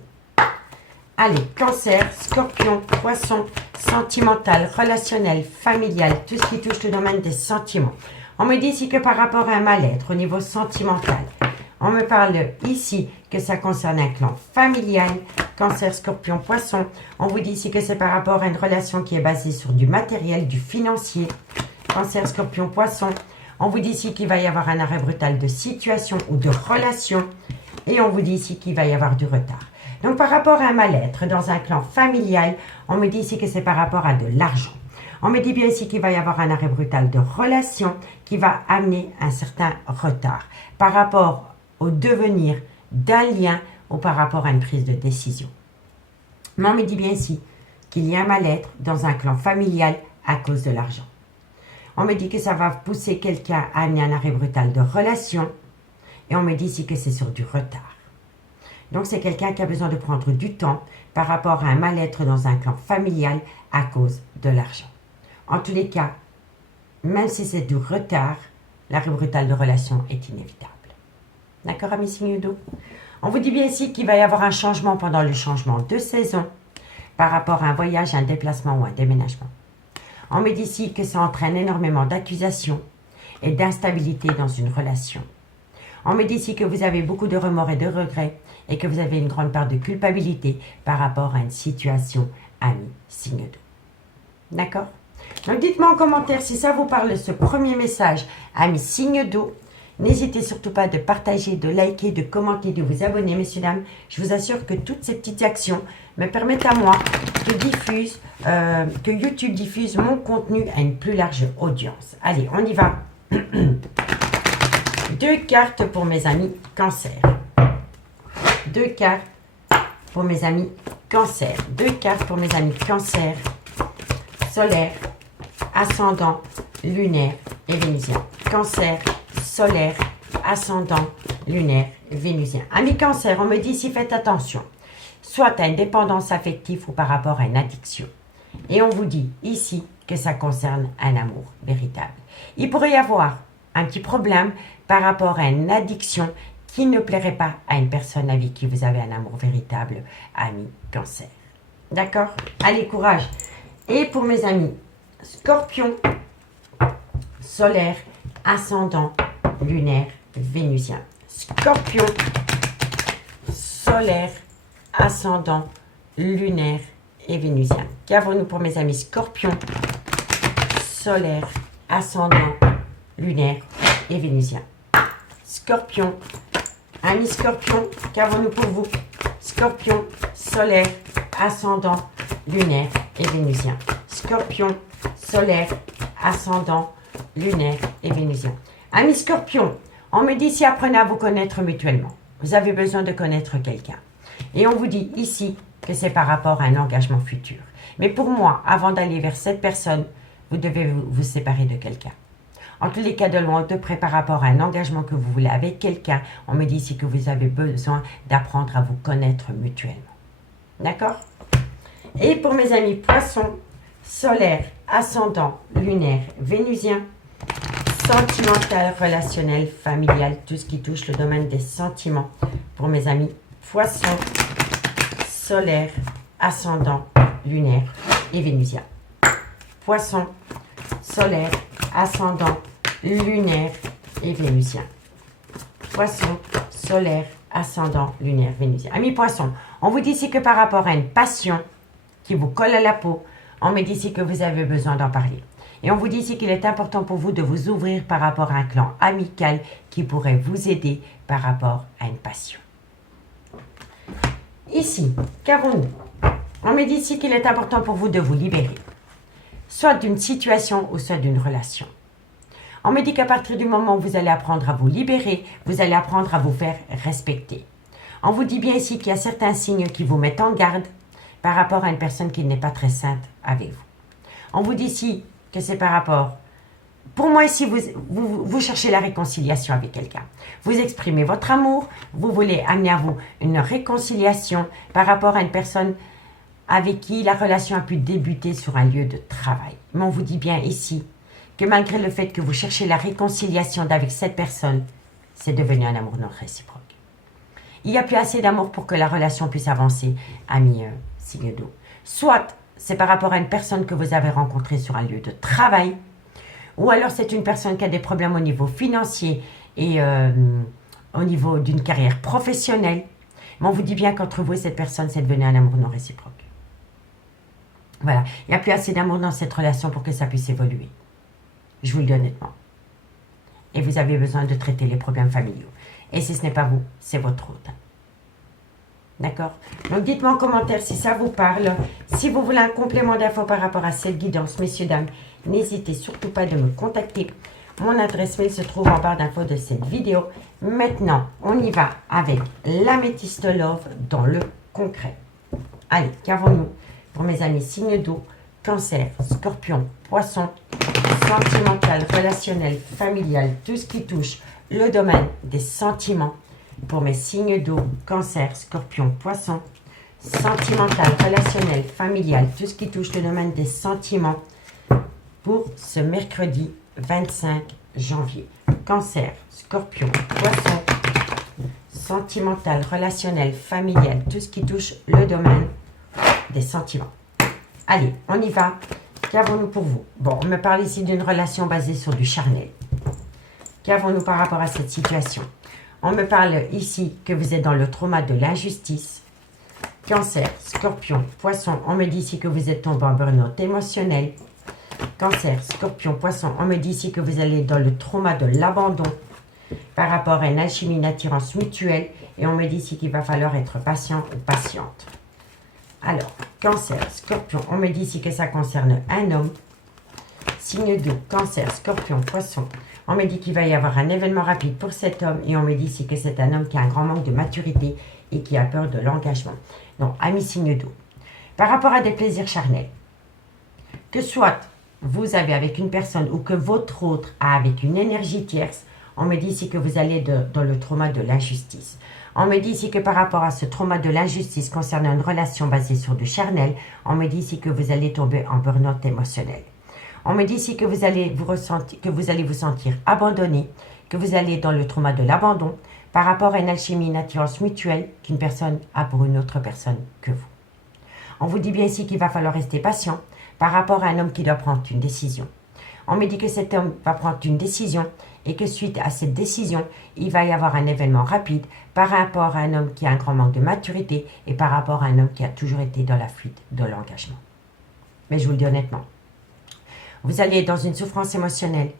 Allez, Cancer, Scorpion, Poisson, sentimental, relationnel, familial, tout ce qui touche le domaine des sentiments. On me dit ici que par rapport à un mal-être au niveau sentimental, on me parle ici que ça concerne un clan familial, Cancer, Scorpion, Poisson. On vous dit ici que c'est par rapport à une relation qui est basée sur du matériel, du financier, Cancer, Scorpion, Poisson. On vous dit ici qu'il va y avoir un arrêt brutal de situation ou de relation. Et on vous dit ici qu'il va y avoir du retard. Donc, par rapport à un mal-être dans un clan familial, on me dit ici que c'est par rapport à de l'argent. On me dit bien ici qu'il va y avoir un arrêt brutal de relation qui va amener un certain retard par rapport au devenir d'un lien ou par rapport à une prise de décision. Mais on me dit bien ici qu'il y a un mal-être dans un clan familial à cause de l'argent. On me dit que ça va pousser quelqu'un à amener un arrêt brutal de relation et on me dit ici que c'est sur du retard. Donc, c'est quelqu'un qui a besoin de prendre du temps par rapport à un mal-être dans un clan familial à cause de l'argent. En tous les cas, même si c'est du retard, l'arrêt brutal de relation est inévitable. D'accord, amis signes d'eau? On vous dit bien ici qu'il va y avoir un changement pendant le changement de saison par rapport à un voyage, un déplacement ou un déménagement. On me dit ici que ça entraîne énormément d'accusations et d'instabilité dans une relation. On me dit ici que vous avez beaucoup de remords et de regrets et que vous avez une grande part de culpabilité par rapport à une situation, amis signe d'eau. D'accord? Donc, dites-moi en commentaire si ça vous parle, ce premier message, amis signe d'eau. N'hésitez surtout pas de partager, de liker, de commenter, de vous abonner, messieurs, dames. Je vous assure que toutes ces petites actions me permettent à moi que YouTube diffuse mon contenu à une plus large audience. Allez, on y va. 2 cartes pour mes amis Cancer. 2 cartes pour mes amis Cancer. 2 cartes pour mes amis Cancer. Solaire, ascendant, lunaire et vénusien. Cancer, solaire, ascendant, lunaire, vénusien. Amis Cancer, on me dit ici, faites attention. Soit à une dépendance affective ou par rapport à une addiction. Et on vous dit ici que ça concerne un amour véritable. Il pourrait y avoir un petit problème par rapport à une addiction qui ne plairait pas à une personne avec qui vous avez un amour véritable, amis Cancer. D'accord? Allez, courage. Et pour mes amis Scorpion, solaire, ascendant, lunaire, vénusien. Scorpion, solaire, ascendant, lunaire et vénusien. Qu'avons-nous pour mes amis Scorpion, solaire, ascendant, lunaire et vénusien. Scorpion, amis Scorpion, qu'avons-nous pour vous? Scorpion, solaire, ascendant, lunaire et vénusien. Scorpion, solaire, ascendant, lunaire et vénusien. Amis Scorpion, on me dit ici, apprenez à vous connaître mutuellement. Vous avez besoin de connaître quelqu'un. Et on vous dit ici que c'est par rapport à un engagement futur. Mais pour moi, avant d'aller vers cette personne, vous devez vous séparer de quelqu'un. En tous les cas, de loin ou de près, par rapport à un engagement que vous voulez avec quelqu'un, on me dit ici que vous avez besoin d'apprendre à vous connaître mutuellement. D'accord? Et pour mes amis Poissons, solaire, ascendant, lunaire, vénusien, sentimental, relationnel, familial, tout ce qui touche le domaine des sentiments. Pour mes amis Poissons, solaire, ascendant, lunaire et vénusien. Poissons, solaire, ascendant, lunaire et vénusien. Poisson, solaire, ascendant, lunaire, vénusien. Amis Poissons, on vous dit ici que par rapport à une passion qui vous colle à la peau, on me dit ici que vous avez besoin d'en parler. Et on vous dit ici qu'il est important pour vous de vous ouvrir par rapport à un clan amical qui pourrait vous aider par rapport à une passion. Ici, qu'avons-nous? On me dit ici qu'il est important pour vous de vous libérer, soit d'une situation ou soit d'une relation. On me dit qu'à partir du moment où vous allez apprendre à vous libérer, vous allez apprendre à vous faire respecter. On vous dit bien ici qu'il y a certains signes qui vous mettent en garde par rapport à une personne qui n'est pas très sainte avec vous. On vous dit ici que c'est par rapport... Pour moi, ici, vous cherchez la réconciliation avec quelqu'un. Vous exprimez votre amour, vous voulez amener à vous une réconciliation par rapport à une personne avec qui la relation a pu débuter sur un lieu de travail. Mais on vous dit bien ici que malgré le fait que vous cherchez la réconciliation avec cette personne, c'est devenu un amour non réciproque. Il n'y a plus assez d'amour pour que la relation puisse avancer, amis signe d'eau. Soit c'est par rapport à une personne que vous avez rencontrée sur un lieu de travail. Ou alors c'est une personne qui a des problèmes au niveau financier et au niveau d'une carrière professionnelle. Mais on vous dit bien qu'entre vous et cette personne, c'est devenu un amour non réciproque. Voilà, il n'y a plus assez d'amour dans cette relation pour que ça puisse évoluer. Je vous le dis honnêtement. Et vous avez besoin de traiter les problèmes familiaux. Et si ce n'est pas vous, c'est votre hôte. D'accord? Donc dites-moi en commentaire si ça vous parle. Si vous voulez un complément d'infos par rapport à cette guidance, messieurs, dames, n'hésitez surtout pas de me contacter. Mon adresse mail se trouve en barre d'infos de cette vidéo. Maintenant, on y va avec l'améthyste love dans le concret. Allez, qu'avons-nous pour mes amis signes d'eau, cancer, scorpion, poisson, sentimental, relationnel, familial, tout ce qui touche le domaine des sentiments. Pour mes signes d'eau, cancer, scorpion, poisson, sentimental, relationnel, familial, tout ce qui touche le domaine des sentiments pour ce mercredi 25 janvier. Cancer, scorpion, poisson, sentimental, relationnel, familial, tout ce qui touche le domaine des sentiments. Allez, on y va. Qu'avons-nous pour vous? Bon, on me parle ici d'une relation basée sur du charnel. Qu'avons-nous par rapport à cette situation? On me parle ici que vous êtes dans le trauma de l'injustice. Cancer, scorpion, poisson, on me dit ici que vous êtes tombé en burn-out émotionnel. Cancer, scorpion, poisson, on me dit ici que vous allez dans le trauma de l'abandon par rapport à une alchimie, une attirance mutuelle. Et on me dit ici qu'il va falloir être patient ou patiente. Alors, cancer, scorpion, on me dit ici que ça concerne un homme. Signe d'eau, cancer, scorpion, poisson. On me dit qu'il va y avoir un événement rapide pour cet homme. Et on me dit ici que c'est un homme qui a un grand manque de maturité et qui a peur de l'engagement. Donc, amis signe d'eau. Par rapport à des plaisirs charnels, que soit vous avez avec une personne ou que votre autre a avec une énergie tierce, on me dit ici que vous allez dans le trauma de l'injustice. On me dit ici que par rapport à ce trauma de l'injustice concernant une relation basée sur du charnel, on me dit ici que vous allez tomber en burn-out émotionnel. On me dit ici que vous allez vous sentir abandonné, que vous allez dans le trauma de l'abandon par rapport à une alchimie, une attirance mutuelle qu'une personne a pour une autre personne que vous. On vous dit bien ici qu'il va falloir rester patient par rapport à un homme qui doit prendre une décision. On me dit que cet homme va prendre une décision et que suite à cette décision, il va y avoir un événement rapide par rapport à un homme qui a un grand manque de maturité et par rapport à un homme qui a toujours été dans la fuite de l'engagement. Mais je vous le dis honnêtement, vous allez être dans une souffrance émotionnelle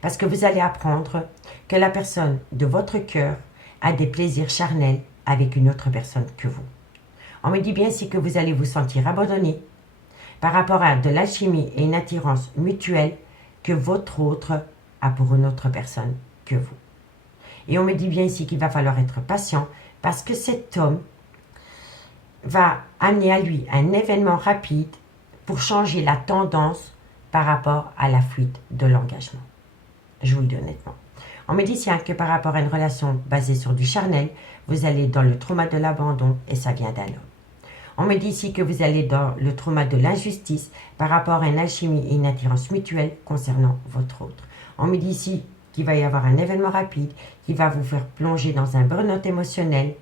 parce que vous allez apprendre que la personne de votre cœur a des plaisirs charnels avec une autre personne que vous. On me dit bien ici que vous allez vous sentir abandonné par rapport à de l'alchimie et une attirance mutuelle que votre autre a pour une autre personne que vous. Et on me dit bien ici qu'il va falloir être patient parce que cet homme va amener à lui un événement rapide pour changer la tendance par rapport à la fuite de l'engagement. Je vous le dis honnêtement. On me dit que par rapport à une relation basée sur du charnel, vous allez dans le trauma de l'abandon et ça vient d'un homme. On me dit ici que vous allez dans le trauma de l'injustice par rapport à une alchimie et une attirance mutuelle concernant votre autre. On me dit ici qu'il va y avoir un événement rapide qui va vous faire plonger dans un burn-out émotionnel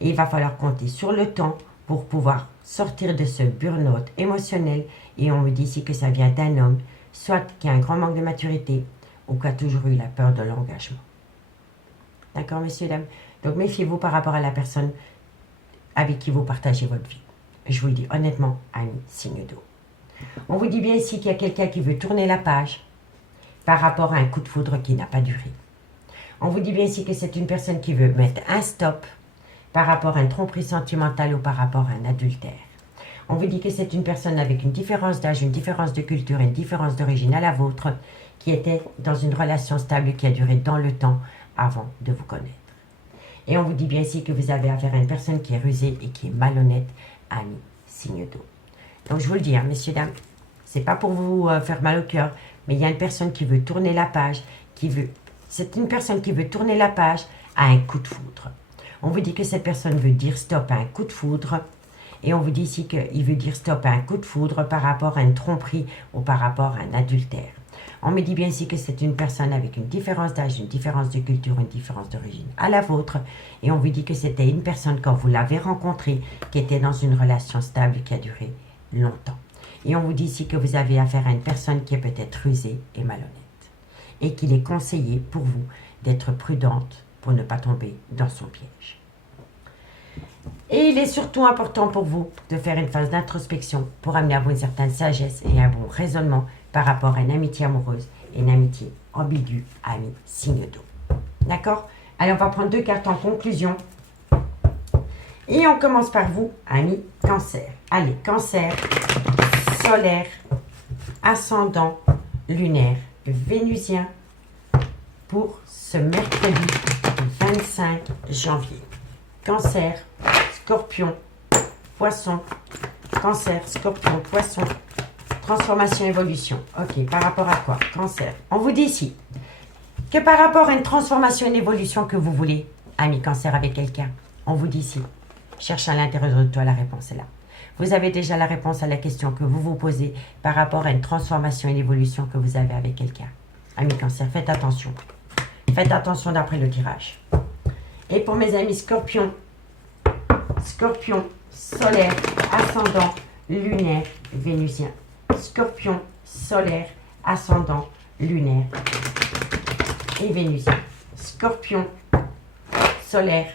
et il va falloir compter sur le temps pour pouvoir sortir de ce burn-out émotionnel. Et on me dit ici que ça vient d'un homme, soit qui a un grand manque de maturité ou qui a toujours eu la peur de l'engagement. D'accord, messieurs, dames? Donc, méfiez-vous par rapport à la personne avec qui vous partagez votre vie. Je vous le dis honnêtement, amis, signe d'eau. On vous dit bien ici qu'il y a quelqu'un qui veut tourner la page par rapport à un coup de foudre qui n'a pas duré. On vous dit bien ici que c'est une personne qui veut mettre un stop par rapport à une tromperie sentimentale ou par rapport à un adultère. On vous dit que c'est une personne avec une différence d'âge, une différence de culture, une différence d'origine à la vôtre, qui était dans une relation stable qui a duré dans le temps avant de vous connaître. Et on vous dit bien ici que vous avez affaire à une personne qui est rusée et qui est malhonnête, ami, signe d'eau. Donc je vous le dis, hein, messieurs, dames, c'est pas pour vous faire mal au cœur, mais il y a une personne qui veut tourner la page, c'est une personne qui veut tourner la page à un coup de foudre. On vous dit que cette personne veut dire stop à un coup de foudre, et on vous dit ici qu'il veut dire stop à un coup de foudre par rapport à une tromperie ou par rapport à un adultère. On me dit bien ici que c'est une personne avec une différence d'âge, une différence de culture, une différence d'origine à la vôtre. Et on vous dit que c'était une personne, quand vous l'avez rencontrée, qui était dans une relation stable qui a duré longtemps. Et on vous dit ici que vous avez affaire à une personne qui est peut-être rusée et malhonnête. Et qu'il est conseillé pour vous d'être prudente pour ne pas tomber dans son piège. Et il est surtout important pour vous de faire une phase d'introspection pour amener à vous une certaine sagesse et un bon raisonnement par rapport à une amitié amoureuse et une amitié ambiguë, ami, signe d'eau. D'accord? Allez, on va prendre 2 cartes en conclusion. Et on commence par vous, ami Cancer. Allez, Cancer, solaire, ascendant, lunaire, vénusien pour ce mercredi 25 janvier. Cancer, Scorpion, Poisson, Cancer, Scorpion, Poisson, transformation, évolution. Ok, par rapport à quoi? Cancer. On vous dit ici que par rapport à une transformation, une évolution que vous voulez, ami Cancer avec quelqu'un, on vous dit ici, cherche à l'intérieur de toi, la réponse est là. Vous avez déjà la réponse à la question que vous vous posez par rapport à une transformation, une évolution que vous avez avec quelqu'un. Ami Cancer, faites attention. Faites attention d'après le tirage. Et pour mes amis Scorpion, Scorpion, solaire, ascendant, lunaire, vénusien. Scorpion, solaire, ascendant, lunaire et vénusien. Scorpion, solaire,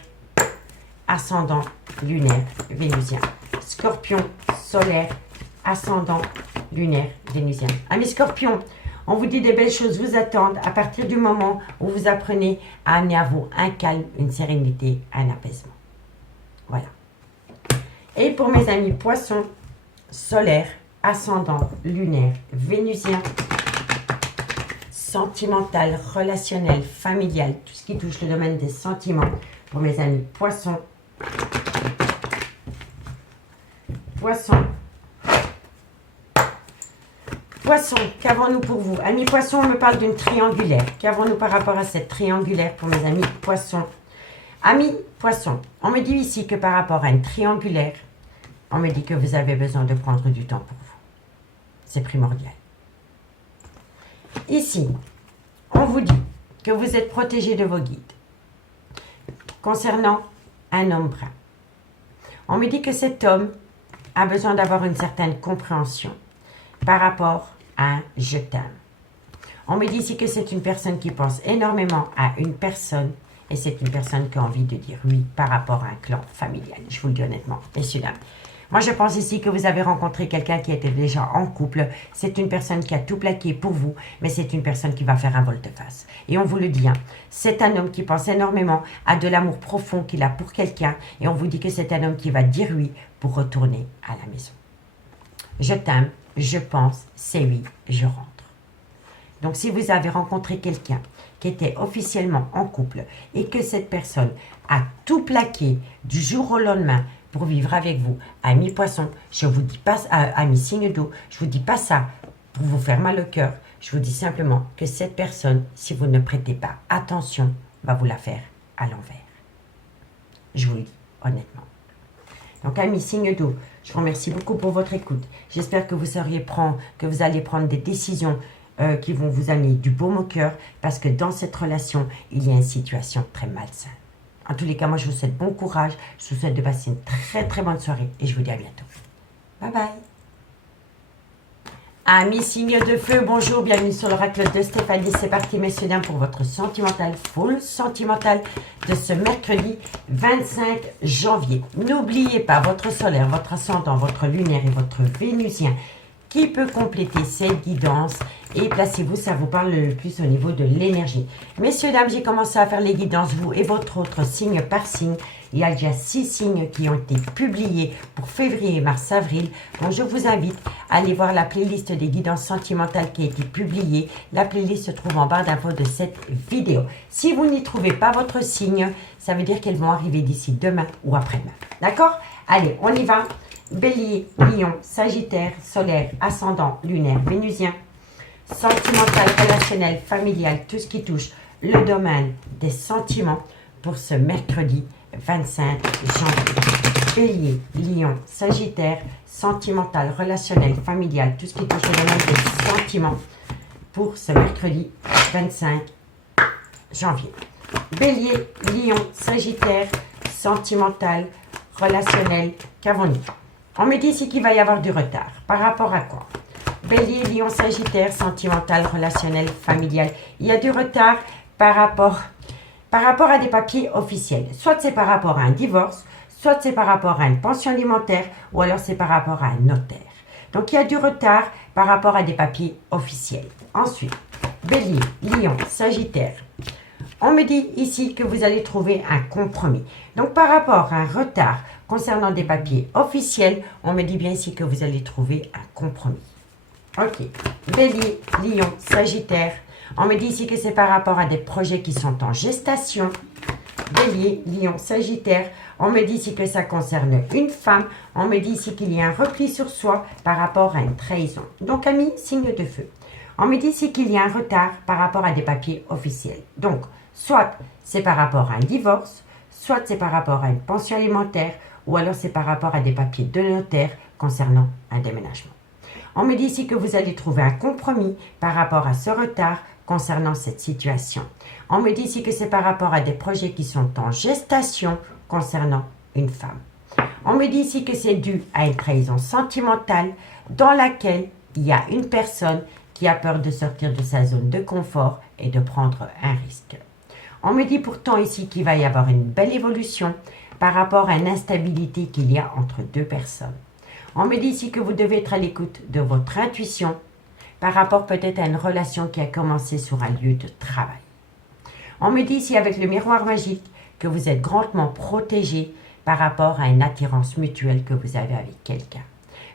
ascendant, lunaire, vénusien. Scorpion, solaire, ascendant, lunaire, vénusien. Amis Scorpion, on vous dit des belles choses vous attendent à partir du moment où vous apprenez à amener à vous un calme, une sérénité, un apaisement. Voilà. Et pour mes amis Poissons, solaire, ascendant, lunaire, vénusien, sentimental, relationnel, familial, tout ce qui touche le domaine des sentiments. Pour mes amis Poissons, Poissons, Poisson, qu'avons-nous pour vous? Amis Poissons, on me parle d'une triangulaire. Qu'avons-nous par rapport à cette triangulaire pour mes amis Poissons? Amis Poissons, on me dit ici que par rapport à une triangulaire, on me dit que vous avez besoin de prendre du temps pour vous. C'est primordial. Ici, on vous dit que vous êtes protégé de vos guides. Concernant un homme brun, on me dit que cet homme a besoin d'avoir une certaine compréhension par rapport à un je t'aime. On me dit ici que c'est une personne qui pense énormément à une personne et c'est une personne qui a envie de dire oui par rapport à un clan familial. Je vous le dis honnêtement, messieurs, dames. Moi, je pense ici que vous avez rencontré quelqu'un qui était déjà en couple. C'est une personne qui a tout plaqué pour vous, mais c'est une personne qui va faire un volte-face. Et on vous le dit, hein, c'est un homme qui pense énormément à de l'amour profond qu'il a pour quelqu'un. Et on vous dit que c'est un homme qui va dire oui pour retourner à la maison. Je t'aime, je pense, c'est oui, je rentre. Donc, si vous avez rencontré quelqu'un qui était officiellement en couple et que cette personne a tout plaqué du jour au lendemain pour vivre avec vous, amis poissons, je vous dis pas, amis signe d'eau, je vous dis pas ça pour vous faire mal au cœur. Je vous dis simplement que cette personne, si vous ne prêtez pas attention, va vous la faire à l'envers. Je vous le dis honnêtement. Donc, amis signe d'eau, je vous remercie beaucoup pour votre écoute. J'espère que vous allez prendre des décisions qui vont vous amener du baume au cœur, parce que dans cette relation, il y a une situation très malsaine. En tous les cas, moi, je vous souhaite bon courage. Je vous souhaite de passer une très, très bonne soirée et je vous dis à bientôt. Bye bye. Amis signes de feu, bonjour, bienvenue sur l'oracle de Stéphanie. C'est parti, messieurs, dames, pour votre sentimental, full sentimental de ce mercredi 25 janvier. N'oubliez pas votre solaire, votre ascendant, votre lunaire et votre vénusien qui peut compléter cette guidance. Et placez-vous, ça vous parle le plus au niveau de l'énergie. Messieurs, dames, j'ai commencé à faire les guidances, vous et votre autre signe par signe. Il y a déjà 6 signes qui ont été publiés pour février, mars, avril. Donc, je vous invite à aller voir la playlist des guidances sentimentales qui a été publiée. La playlist se trouve en barre d'infos de cette vidéo. Si vous n'y trouvez pas votre signe, ça veut dire qu'elles vont arriver d'ici demain ou après-demain. D'accord? Allez, on y va. Bélier, Lion, Sagittaire, Solaire, Ascendant, Lunaire, Vénusien. Sentimental, relationnel, familial, tout ce qui touche le domaine des sentiments pour ce mercredi 25 janvier. Bélier, Lion, Sagittaire, sentimental, relationnel, familial, tout ce qui touche le domaine des sentiments pour ce mercredi 25 janvier. Bélier, Lion, Sagittaire, sentimental, relationnel, qu'avons-nous? On me dit ici qu'il va y avoir du retard. Par rapport à quoi? Bélier, Lion, Sagittaire, sentimental, relationnel, familial. Il y a du retard par rapport à des papiers officiels. Soit c'est par rapport à un divorce, soit c'est par rapport à une pension alimentaire, ou alors c'est par rapport à un notaire. Donc il y a du retard par rapport à des papiers officiels. Ensuite, Bélier, Lion, Sagittaire. On me dit ici que vous allez trouver un compromis. Donc par rapport à un retard concernant des papiers officiels, on me dit bien ici que vous allez trouver un compromis. Ok, Bélier, Lion, Sagittaire. On me dit ici que c'est par rapport à des projets qui sont en gestation. Bélier, Lion, Sagittaire. On me dit ici que ça concerne une femme. On me dit ici qu'il y a un repli sur soi par rapport à une trahison. Donc, amis, signe de feu. On me dit ici qu'il y a un retard par rapport à des papiers officiels. Donc, soit c'est par rapport à un divorce, soit c'est par rapport à une pension alimentaire, ou alors c'est par rapport à des papiers de notaire concernant un déménagement. On me dit ici que vous allez trouver un compromis par rapport à ce retard concernant cette situation. On me dit ici que c'est par rapport à des projets qui sont en gestation concernant une femme. On me dit ici que c'est dû à une trahison sentimentale dans laquelle il y a une personne qui a peur de sortir de sa zone de confort et de prendre un risque. On me dit pourtant ici qu'il va y avoir une belle évolution par rapport à une instabilité qu'il y a entre deux personnes. On me dit ici que vous devez être à l'écoute de votre intuition par rapport peut-être à une relation qui a commencé sur un lieu de travail. On me dit ici avec le miroir magique que vous êtes grandement protégé par rapport à une attirance mutuelle que vous avez avec quelqu'un.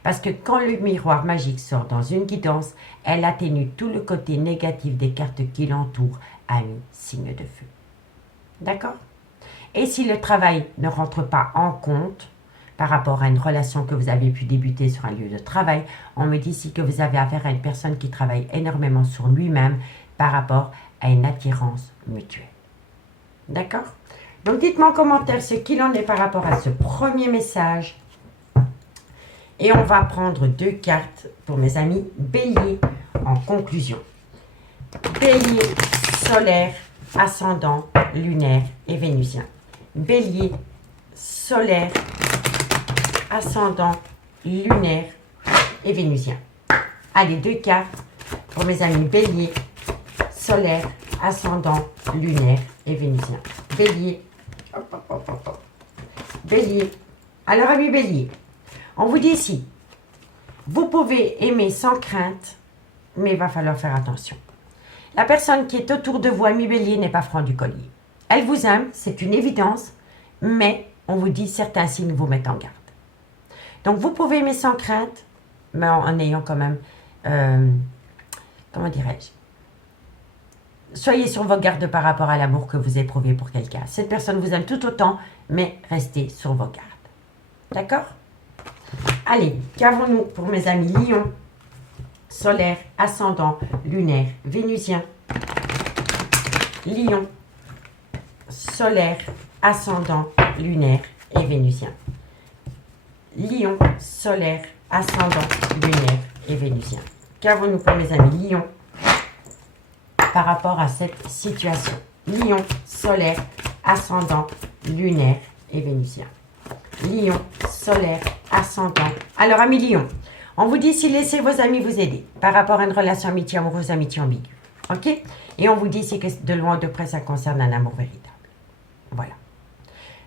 Parce que quand le miroir magique sort dans une guidance, elle atténue tout le côté négatif des cartes qui l'entourent à un signe de feu. D'accord? Et si le travail ne rentre pas en compte par rapport à une relation que vous avez pu débuter sur un lieu de travail, on me dit ici que vous avez affaire à une personne qui travaille énormément sur lui-même par rapport à une attirance mutuelle. D'accord? Donc dites-moi en commentaire ce qu'il en est par rapport à ce premier message. Et on va prendre 2 cartes pour mes amis Bélier en conclusion. Bélier, solaire, ascendant, lunaire et vénusien. Bélier, solaire, ascendant, lunaire et vénusien. Allez, 2 cartes pour mes amis Bélier, solaire, ascendant, lunaire et vénusien. Bélier, Bélier. Alors, amis Bélier, on vous dit ici, vous pouvez aimer sans crainte, mais il va falloir faire attention. La personne qui est autour de vous, ami Bélier, n'est pas franc du collier. Elle vous aime, c'est une évidence, mais on vous dit certains signes vous mettent en garde. Donc, vous pouvez aimer sans crainte, mais en ayant quand même, comment dirais-je, soyez sur vos gardes par rapport à l'amour que vous éprouvez pour quelqu'un. Cette personne vous aime tout autant, mais restez sur vos gardes. D'accord? Allez, qu'avons-nous pour mes amis Lion, solaire, ascendant, lunaire, vénusien. Lion, solaire, ascendant, lunaire et vénusien. Lion, solaire, ascendant, lunaire et vénusien. Qu'avons-nous pour mes amis Lion par rapport à cette situation? Lion, solaire, ascendant, lunaire et vénusien. Lion, solaire, ascendant. Alors, amis Lion, on vous dit si laissez vos amis vous aider par rapport à une relation amitié amoureuse, amitié ambiguë. OK? Et on vous dit ici que de loin ou de près, ça concerne un amour véritable. Voilà.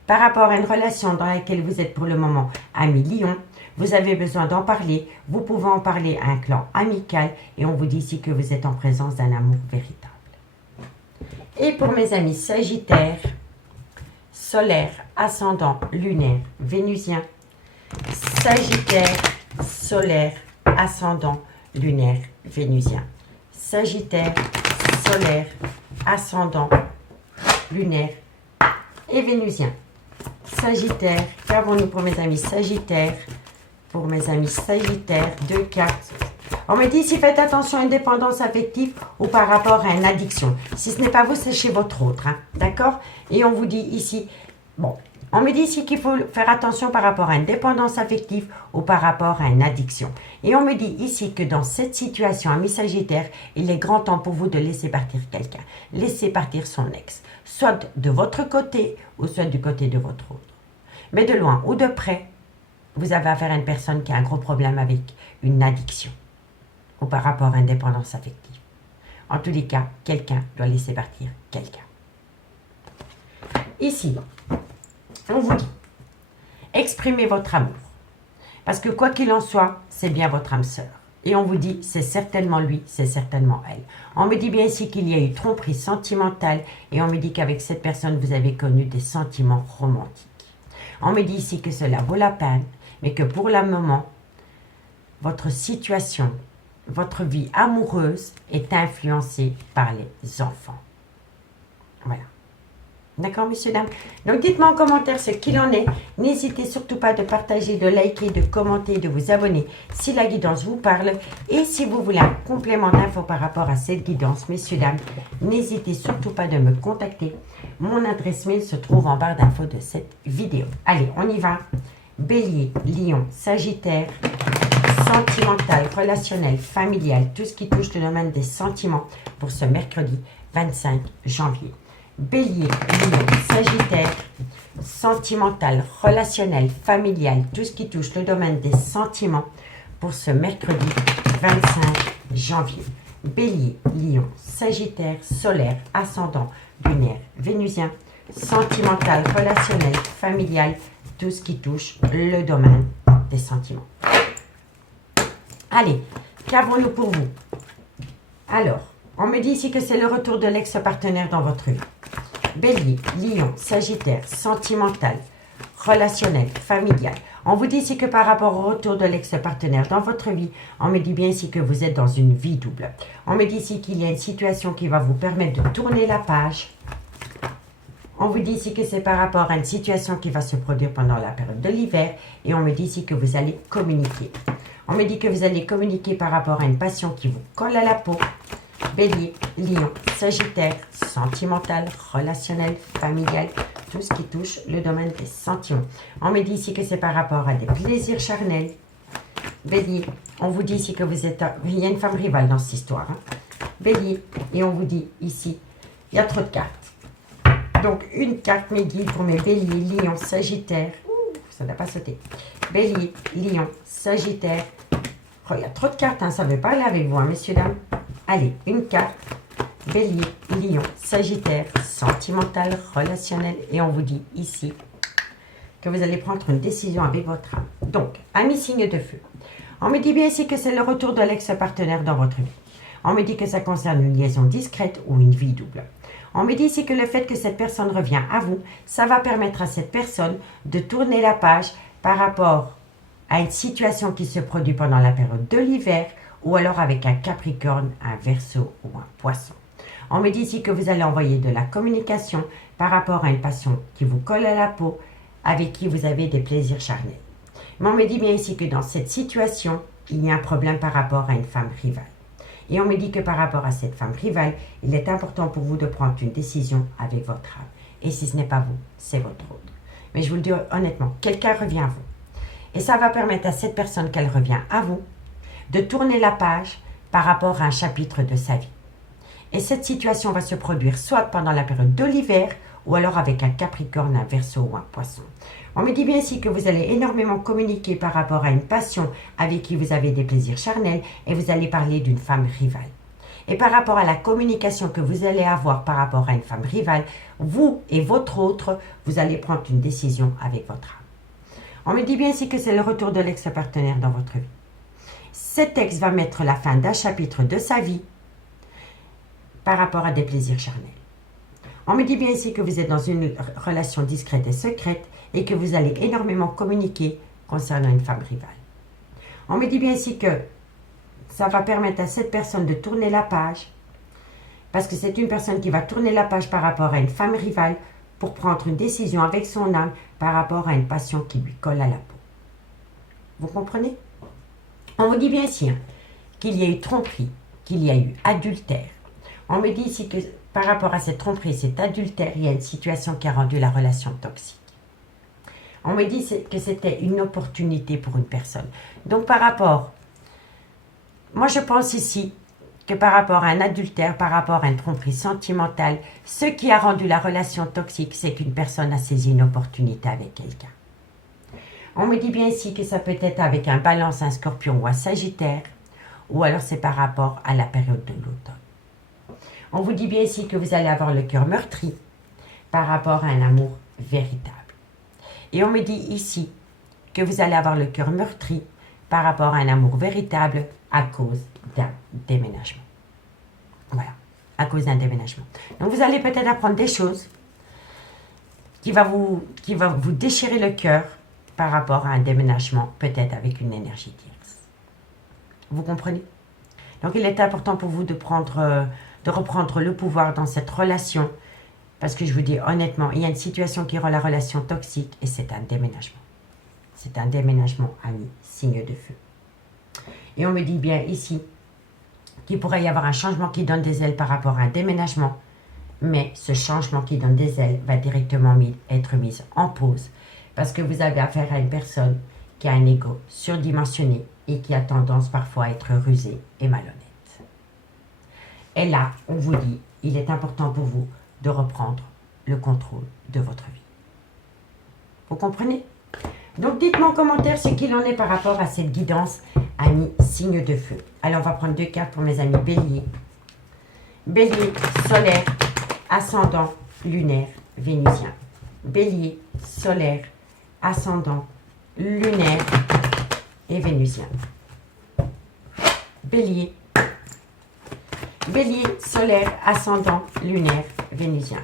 Par rapport à une relation dans laquelle vous êtes pour le moment ami Lion, vous avez besoin d'en parler. Vous pouvez en parler à un clan amical et on vous dit ici que vous êtes en présence d'un amour véritable. Et pour mes amis Sagittaire, solaire, ascendant, lunaire, vénusien. Sagittaire, solaire, ascendant, lunaire, vénusien. Sagittaire, solaire, ascendant, lunaire et vénusien. Sagittaire, qu'avons-nous pour mes amis Sagittaire? Pour mes amis Sagittaire, 2 cartes. On me dit ici, faites attention à une dépendance affective ou par rapport à une addiction. Si ce n'est pas vous, c'est chez votre autre. Hein, d'accord? Et on vous dit ici, bon, on me dit ici qu'il faut faire attention par rapport à une dépendance affective ou par rapport à une addiction. Et on me dit ici que dans cette situation, ami Sagittaire, il est grand temps pour vous de laisser partir quelqu'un. Laissez partir son ex. Soit de votre côté ou soit du côté de votre autre. Mais de loin ou de près, vous avez affaire à une personne qui a un gros problème avec une addiction ou par rapport à indépendance affective. En tous les cas, quelqu'un doit laisser partir quelqu'un. Ici, on vous dit, exprimez votre amour. Parce que quoi qu'il en soit, c'est bien votre âme sœur. Et on vous dit, c'est certainement lui, c'est certainement elle. On me dit bien ici qu'il y a eu tromperie sentimentale et on me dit qu'avec cette personne, vous avez connu des sentiments romantiques. On me dit ici que cela vaut la peine, mais que pour le moment, votre situation, votre vie amoureuse est influencée par les enfants. Voilà. D'accord, messieurs, dames? Donc, dites-moi en commentaire ce qu'il en est. N'hésitez surtout pas de partager, de liker, de commenter, de vous abonner si la guidance vous parle. Et si vous voulez un complément d'infos par rapport à cette guidance, messieurs, dames, n'hésitez surtout pas de me contacter. Mon adresse mail se trouve en barre d'infos de cette vidéo. Allez, on y va. Bélier, Lion, Sagittaire, sentimental, relationnel, familial, tout ce qui touche le domaine des sentiments pour ce mercredi 25 janvier. Bélier, Lion, Sagittaire, sentimental, relationnel, familial, tout ce qui touche le domaine des sentiments pour ce mercredi 25 janvier. Bélier, Lion, Sagittaire, solaire, ascendant, lunaire, vénusien, sentimental, relationnel, familial, tout ce qui touche le domaine des sentiments. Allez, qu'avons-nous pour vous? Alors, on me dit ici que c'est le retour de l'ex-partenaire dans votre vie. Bélier, Lion, Sagittaire, sentimental, relationnel, familial. On vous dit ici que par rapport au retour de l'ex-partenaire dans votre vie, on me dit bien ici que vous êtes dans une vie double. On me dit ici qu'il y a une situation qui va vous permettre de tourner la page. On vous dit ici que c'est par rapport à une situation qui va se produire pendant la période de l'hiver. Et on me dit ici que vous allez communiquer. On me dit que vous allez communiquer par rapport à une passion qui vous colle à la peau. Bélier, Lion, Sagittaire, sentimental, relationnel, familial, tout ce qui touche le domaine des sentiments. On me dit ici que c'est par rapport à des plaisirs charnels. Bélier, on vous dit ici que vous êtes... Il y a une femme rivale dans cette histoire. Bélier, et on vous dit ici, il y a trop de cartes. Donc, une carte mes guides pour mes béliers, Lion, Sagittaire. Ouh, ça n'a pas sauté. Bélier, Lion, Sagittaire. Oh, il y a trop de cartes, hein, ça ne veut pas aller avec vous, hein, messieurs, dames. Allez, une carte. Bélier, Lion, Sagittaire, sentimental, relationnel. Et on vous dit ici que vous allez prendre une décision avec votre âme. Donc, amis signe de feu. On me dit bien ici que c'est le retour de l'ex-partenaire dans votre vie. On me dit que ça concerne une liaison discrète ou une vie double. On me dit ici que le fait que cette personne revient à vous, ça va permettre à cette personne de tourner la page par rapport à une situation qui se produit pendant la période de l'hiver ou alors avec un Capricorne, un Verseau ou un Poisson. On me dit ici que vous allez envoyer de la communication par rapport à une passion qui vous colle à la peau, avec qui vous avez des plaisirs charnels. Mais on me dit bien ici que dans cette situation, il y a un problème par rapport à une femme rivale. Et on me dit que par rapport à cette femme rivale, il est important pour vous de prendre une décision avec votre âme. Et si ce n'est pas vous, c'est votre autre. Mais je vous le dis honnêtement, quelqu'un revient à vous. Et ça va permettre à cette personne qu'elle revient à vous de tourner la page par rapport à un chapitre de sa vie. Et cette situation va se produire soit pendant la période de l'hiver ou alors avec un Capricorne, un Verseau ou un Poisson. On me dit bien ici que vous allez énormément communiquer par rapport à une passion avec qui vous avez des plaisirs charnels et vous allez parler d'une femme rivale. Et par rapport à la communication que vous allez avoir par rapport à une femme rivale, vous et votre autre, vous allez prendre une décision avec votre âme. On me dit bien ici que c'est le retour de l'ex-partenaire dans votre vie. Cet ex va mettre la fin d'un chapitre de sa vie par rapport à des plaisirs charnels. On me dit bien ici que vous êtes dans une relation discrète et secrète et que vous allez énormément communiquer concernant une femme rivale. On me dit bien ici que ça va permettre à cette personne de tourner la page parce que c'est une personne qui va tourner la page par rapport à une femme rivale pour prendre une décision avec son âme par rapport à une passion qui lui colle à la peau. Vous comprenez? On vous dit bien ici qu'il y a eu tromperie, qu'il y a eu adultère. On me dit ici que par rapport à cette tromperie, cet adultère, il y a une situation qui a rendu la relation toxique. On me dit que c'était une opportunité pour une personne. Donc par rapport, moi je pense ici que par rapport à un adultère, par rapport à une tromperie sentimentale, ce qui a rendu la relation toxique, c'est qu'une personne a saisi une opportunité avec quelqu'un. On me dit bien ici que ça peut être avec un balance, un scorpion ou un sagittaire, ou alors c'est par rapport à la période de l'automne. On vous dit bien ici que vous allez avoir le cœur meurtri par rapport à un amour véritable. Et on me dit ici que vous allez avoir le cœur meurtri par rapport à un amour véritable à cause d'un déménagement. Voilà, à cause d'un déménagement. Donc vous allez peut-être apprendre des choses qui va vous déchirer le cœur par rapport à un déménagement, peut-être avec une énergie tierce. Vous comprenez? Donc il est important pour vous de reprendre le pouvoir dans cette relation, parce que je vous dis honnêtement, il y a une situation qui rend la relation toxique et c'est un déménagement. C'est un déménagement, ami, signe de feu. Et on me dit bien ici qu'il pourrait y avoir un changement qui donne des ailes par rapport à un déménagement, mais ce changement qui donne des ailes va directement être mis en pause parce que vous avez affaire à une personne qui a un ego surdimensionné et qui a tendance parfois à être rusée et malhonnête. Et là, on vous dit, il est important pour vous de reprendre le contrôle de votre vie. Vous comprenez? Donc, dites-moi en commentaire ce qu'il en est par rapport à cette guidance, amis, signe de feu. Alors, on va prendre 2 cartes pour mes amis béliers. Bélier, solaire, ascendant, lunaire, vénusien. Bélier, solaire, ascendant, lunaire et vénusien. Bélier, bélier, solaire, ascendant, lunaire, vénusien.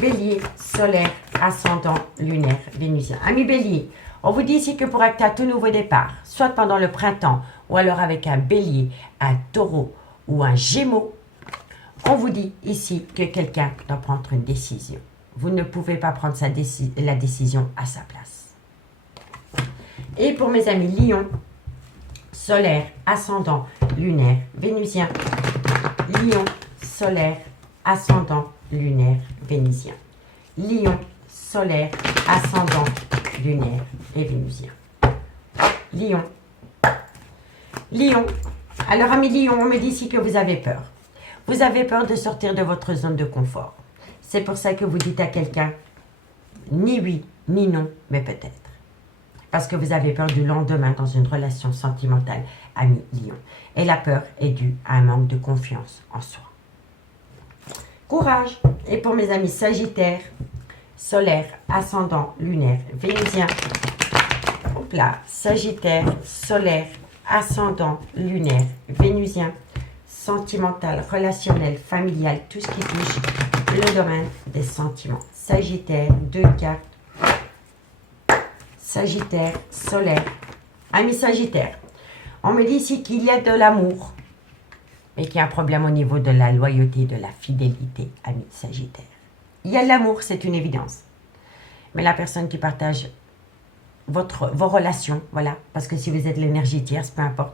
Bélier, solaire, ascendant, lunaire, vénusien. Amis bélier, on vous dit ici que pour acter un tout nouveau départ, soit pendant le printemps ou alors avec un bélier, un taureau ou un gémeaux, on vous dit ici que quelqu'un doit prendre une décision. Vous ne pouvez pas prendre la décision à sa place. Et pour mes amis lions, solaire, ascendant, lunaire, vénusien. Lion, solaire, ascendant, lunaire, vénusien. Lion, solaire, ascendant, lunaire et vénusien. Lion. Lion. Alors, amis Lion, on me dit ici que vous avez peur. Vous avez peur de sortir de votre zone de confort. C'est pour ça que vous dites à quelqu'un, ni oui, ni non, mais peut-être. Parce que vous avez peur du lendemain dans une relation sentimentale, ami Lion. Et la peur est due à un manque de confiance en soi. Courage. Et pour mes amis Sagittaires, solaire, ascendant, lunaire, vénusien. Hop là, Sagittaire, solaire, ascendant, lunaire, vénusien, sentimental, relationnel, familial, tout ce qui touche le domaine des sentiments. Sagittaire, 2 cartes. Sagittaire, solaire. Ami Sagittaire, on me dit ici qu'il y a de l'amour, mais qu'il y a un problème au niveau de la loyauté, de la fidélité, ami Sagittaire. Il y a de l'amour, c'est une évidence. Mais la personne qui partage vos relations, voilà, parce que si vous êtes l'énergie tierce, peu importe,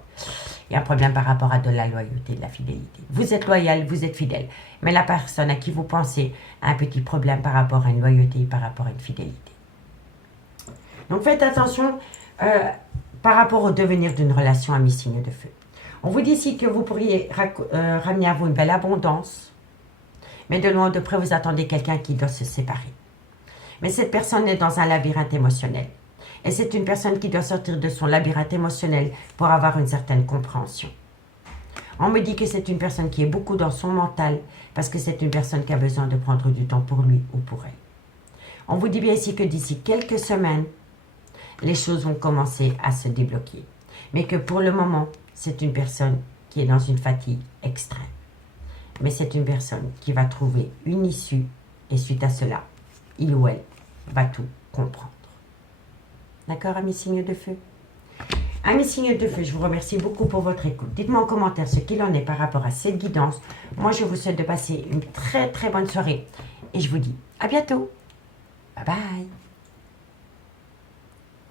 il y a un problème par rapport à de la loyauté, de la fidélité. Vous êtes loyal, vous êtes fidèle, mais la personne à qui vous pensez a un petit problème par rapport à une loyauté, par rapport à une fidélité. Donc faites attention par rapport au devenir d'une relation ami signe de feu. On vous dit ici que vous pourriez ramener à vous une belle abondance, mais de loin ou de près, vous attendez quelqu'un qui doit se séparer. Mais cette personne est dans un labyrinthe émotionnel. Et c'est une personne qui doit sortir de son labyrinthe émotionnel pour avoir une certaine compréhension. On me dit que c'est une personne qui est beaucoup dans son mental parce que c'est une personne qui a besoin de prendre du temps pour lui ou pour elle. On vous dit bien ici que d'ici quelques semaines, les choses vont commencer à se débloquer. Mais que pour le moment, c'est une personne qui est dans une fatigue extrême. Mais c'est une personne qui va trouver une issue et suite à cela, il ou elle va tout comprendre. D'accord, amis signes de feu? Amis signes de feu, je vous remercie beaucoup pour votre écoute. Dites-moi en commentaire ce qu'il en est par rapport à cette guidance. Moi, je vous souhaite de passer une très très bonne soirée. Et je vous dis à bientôt. Bye bye.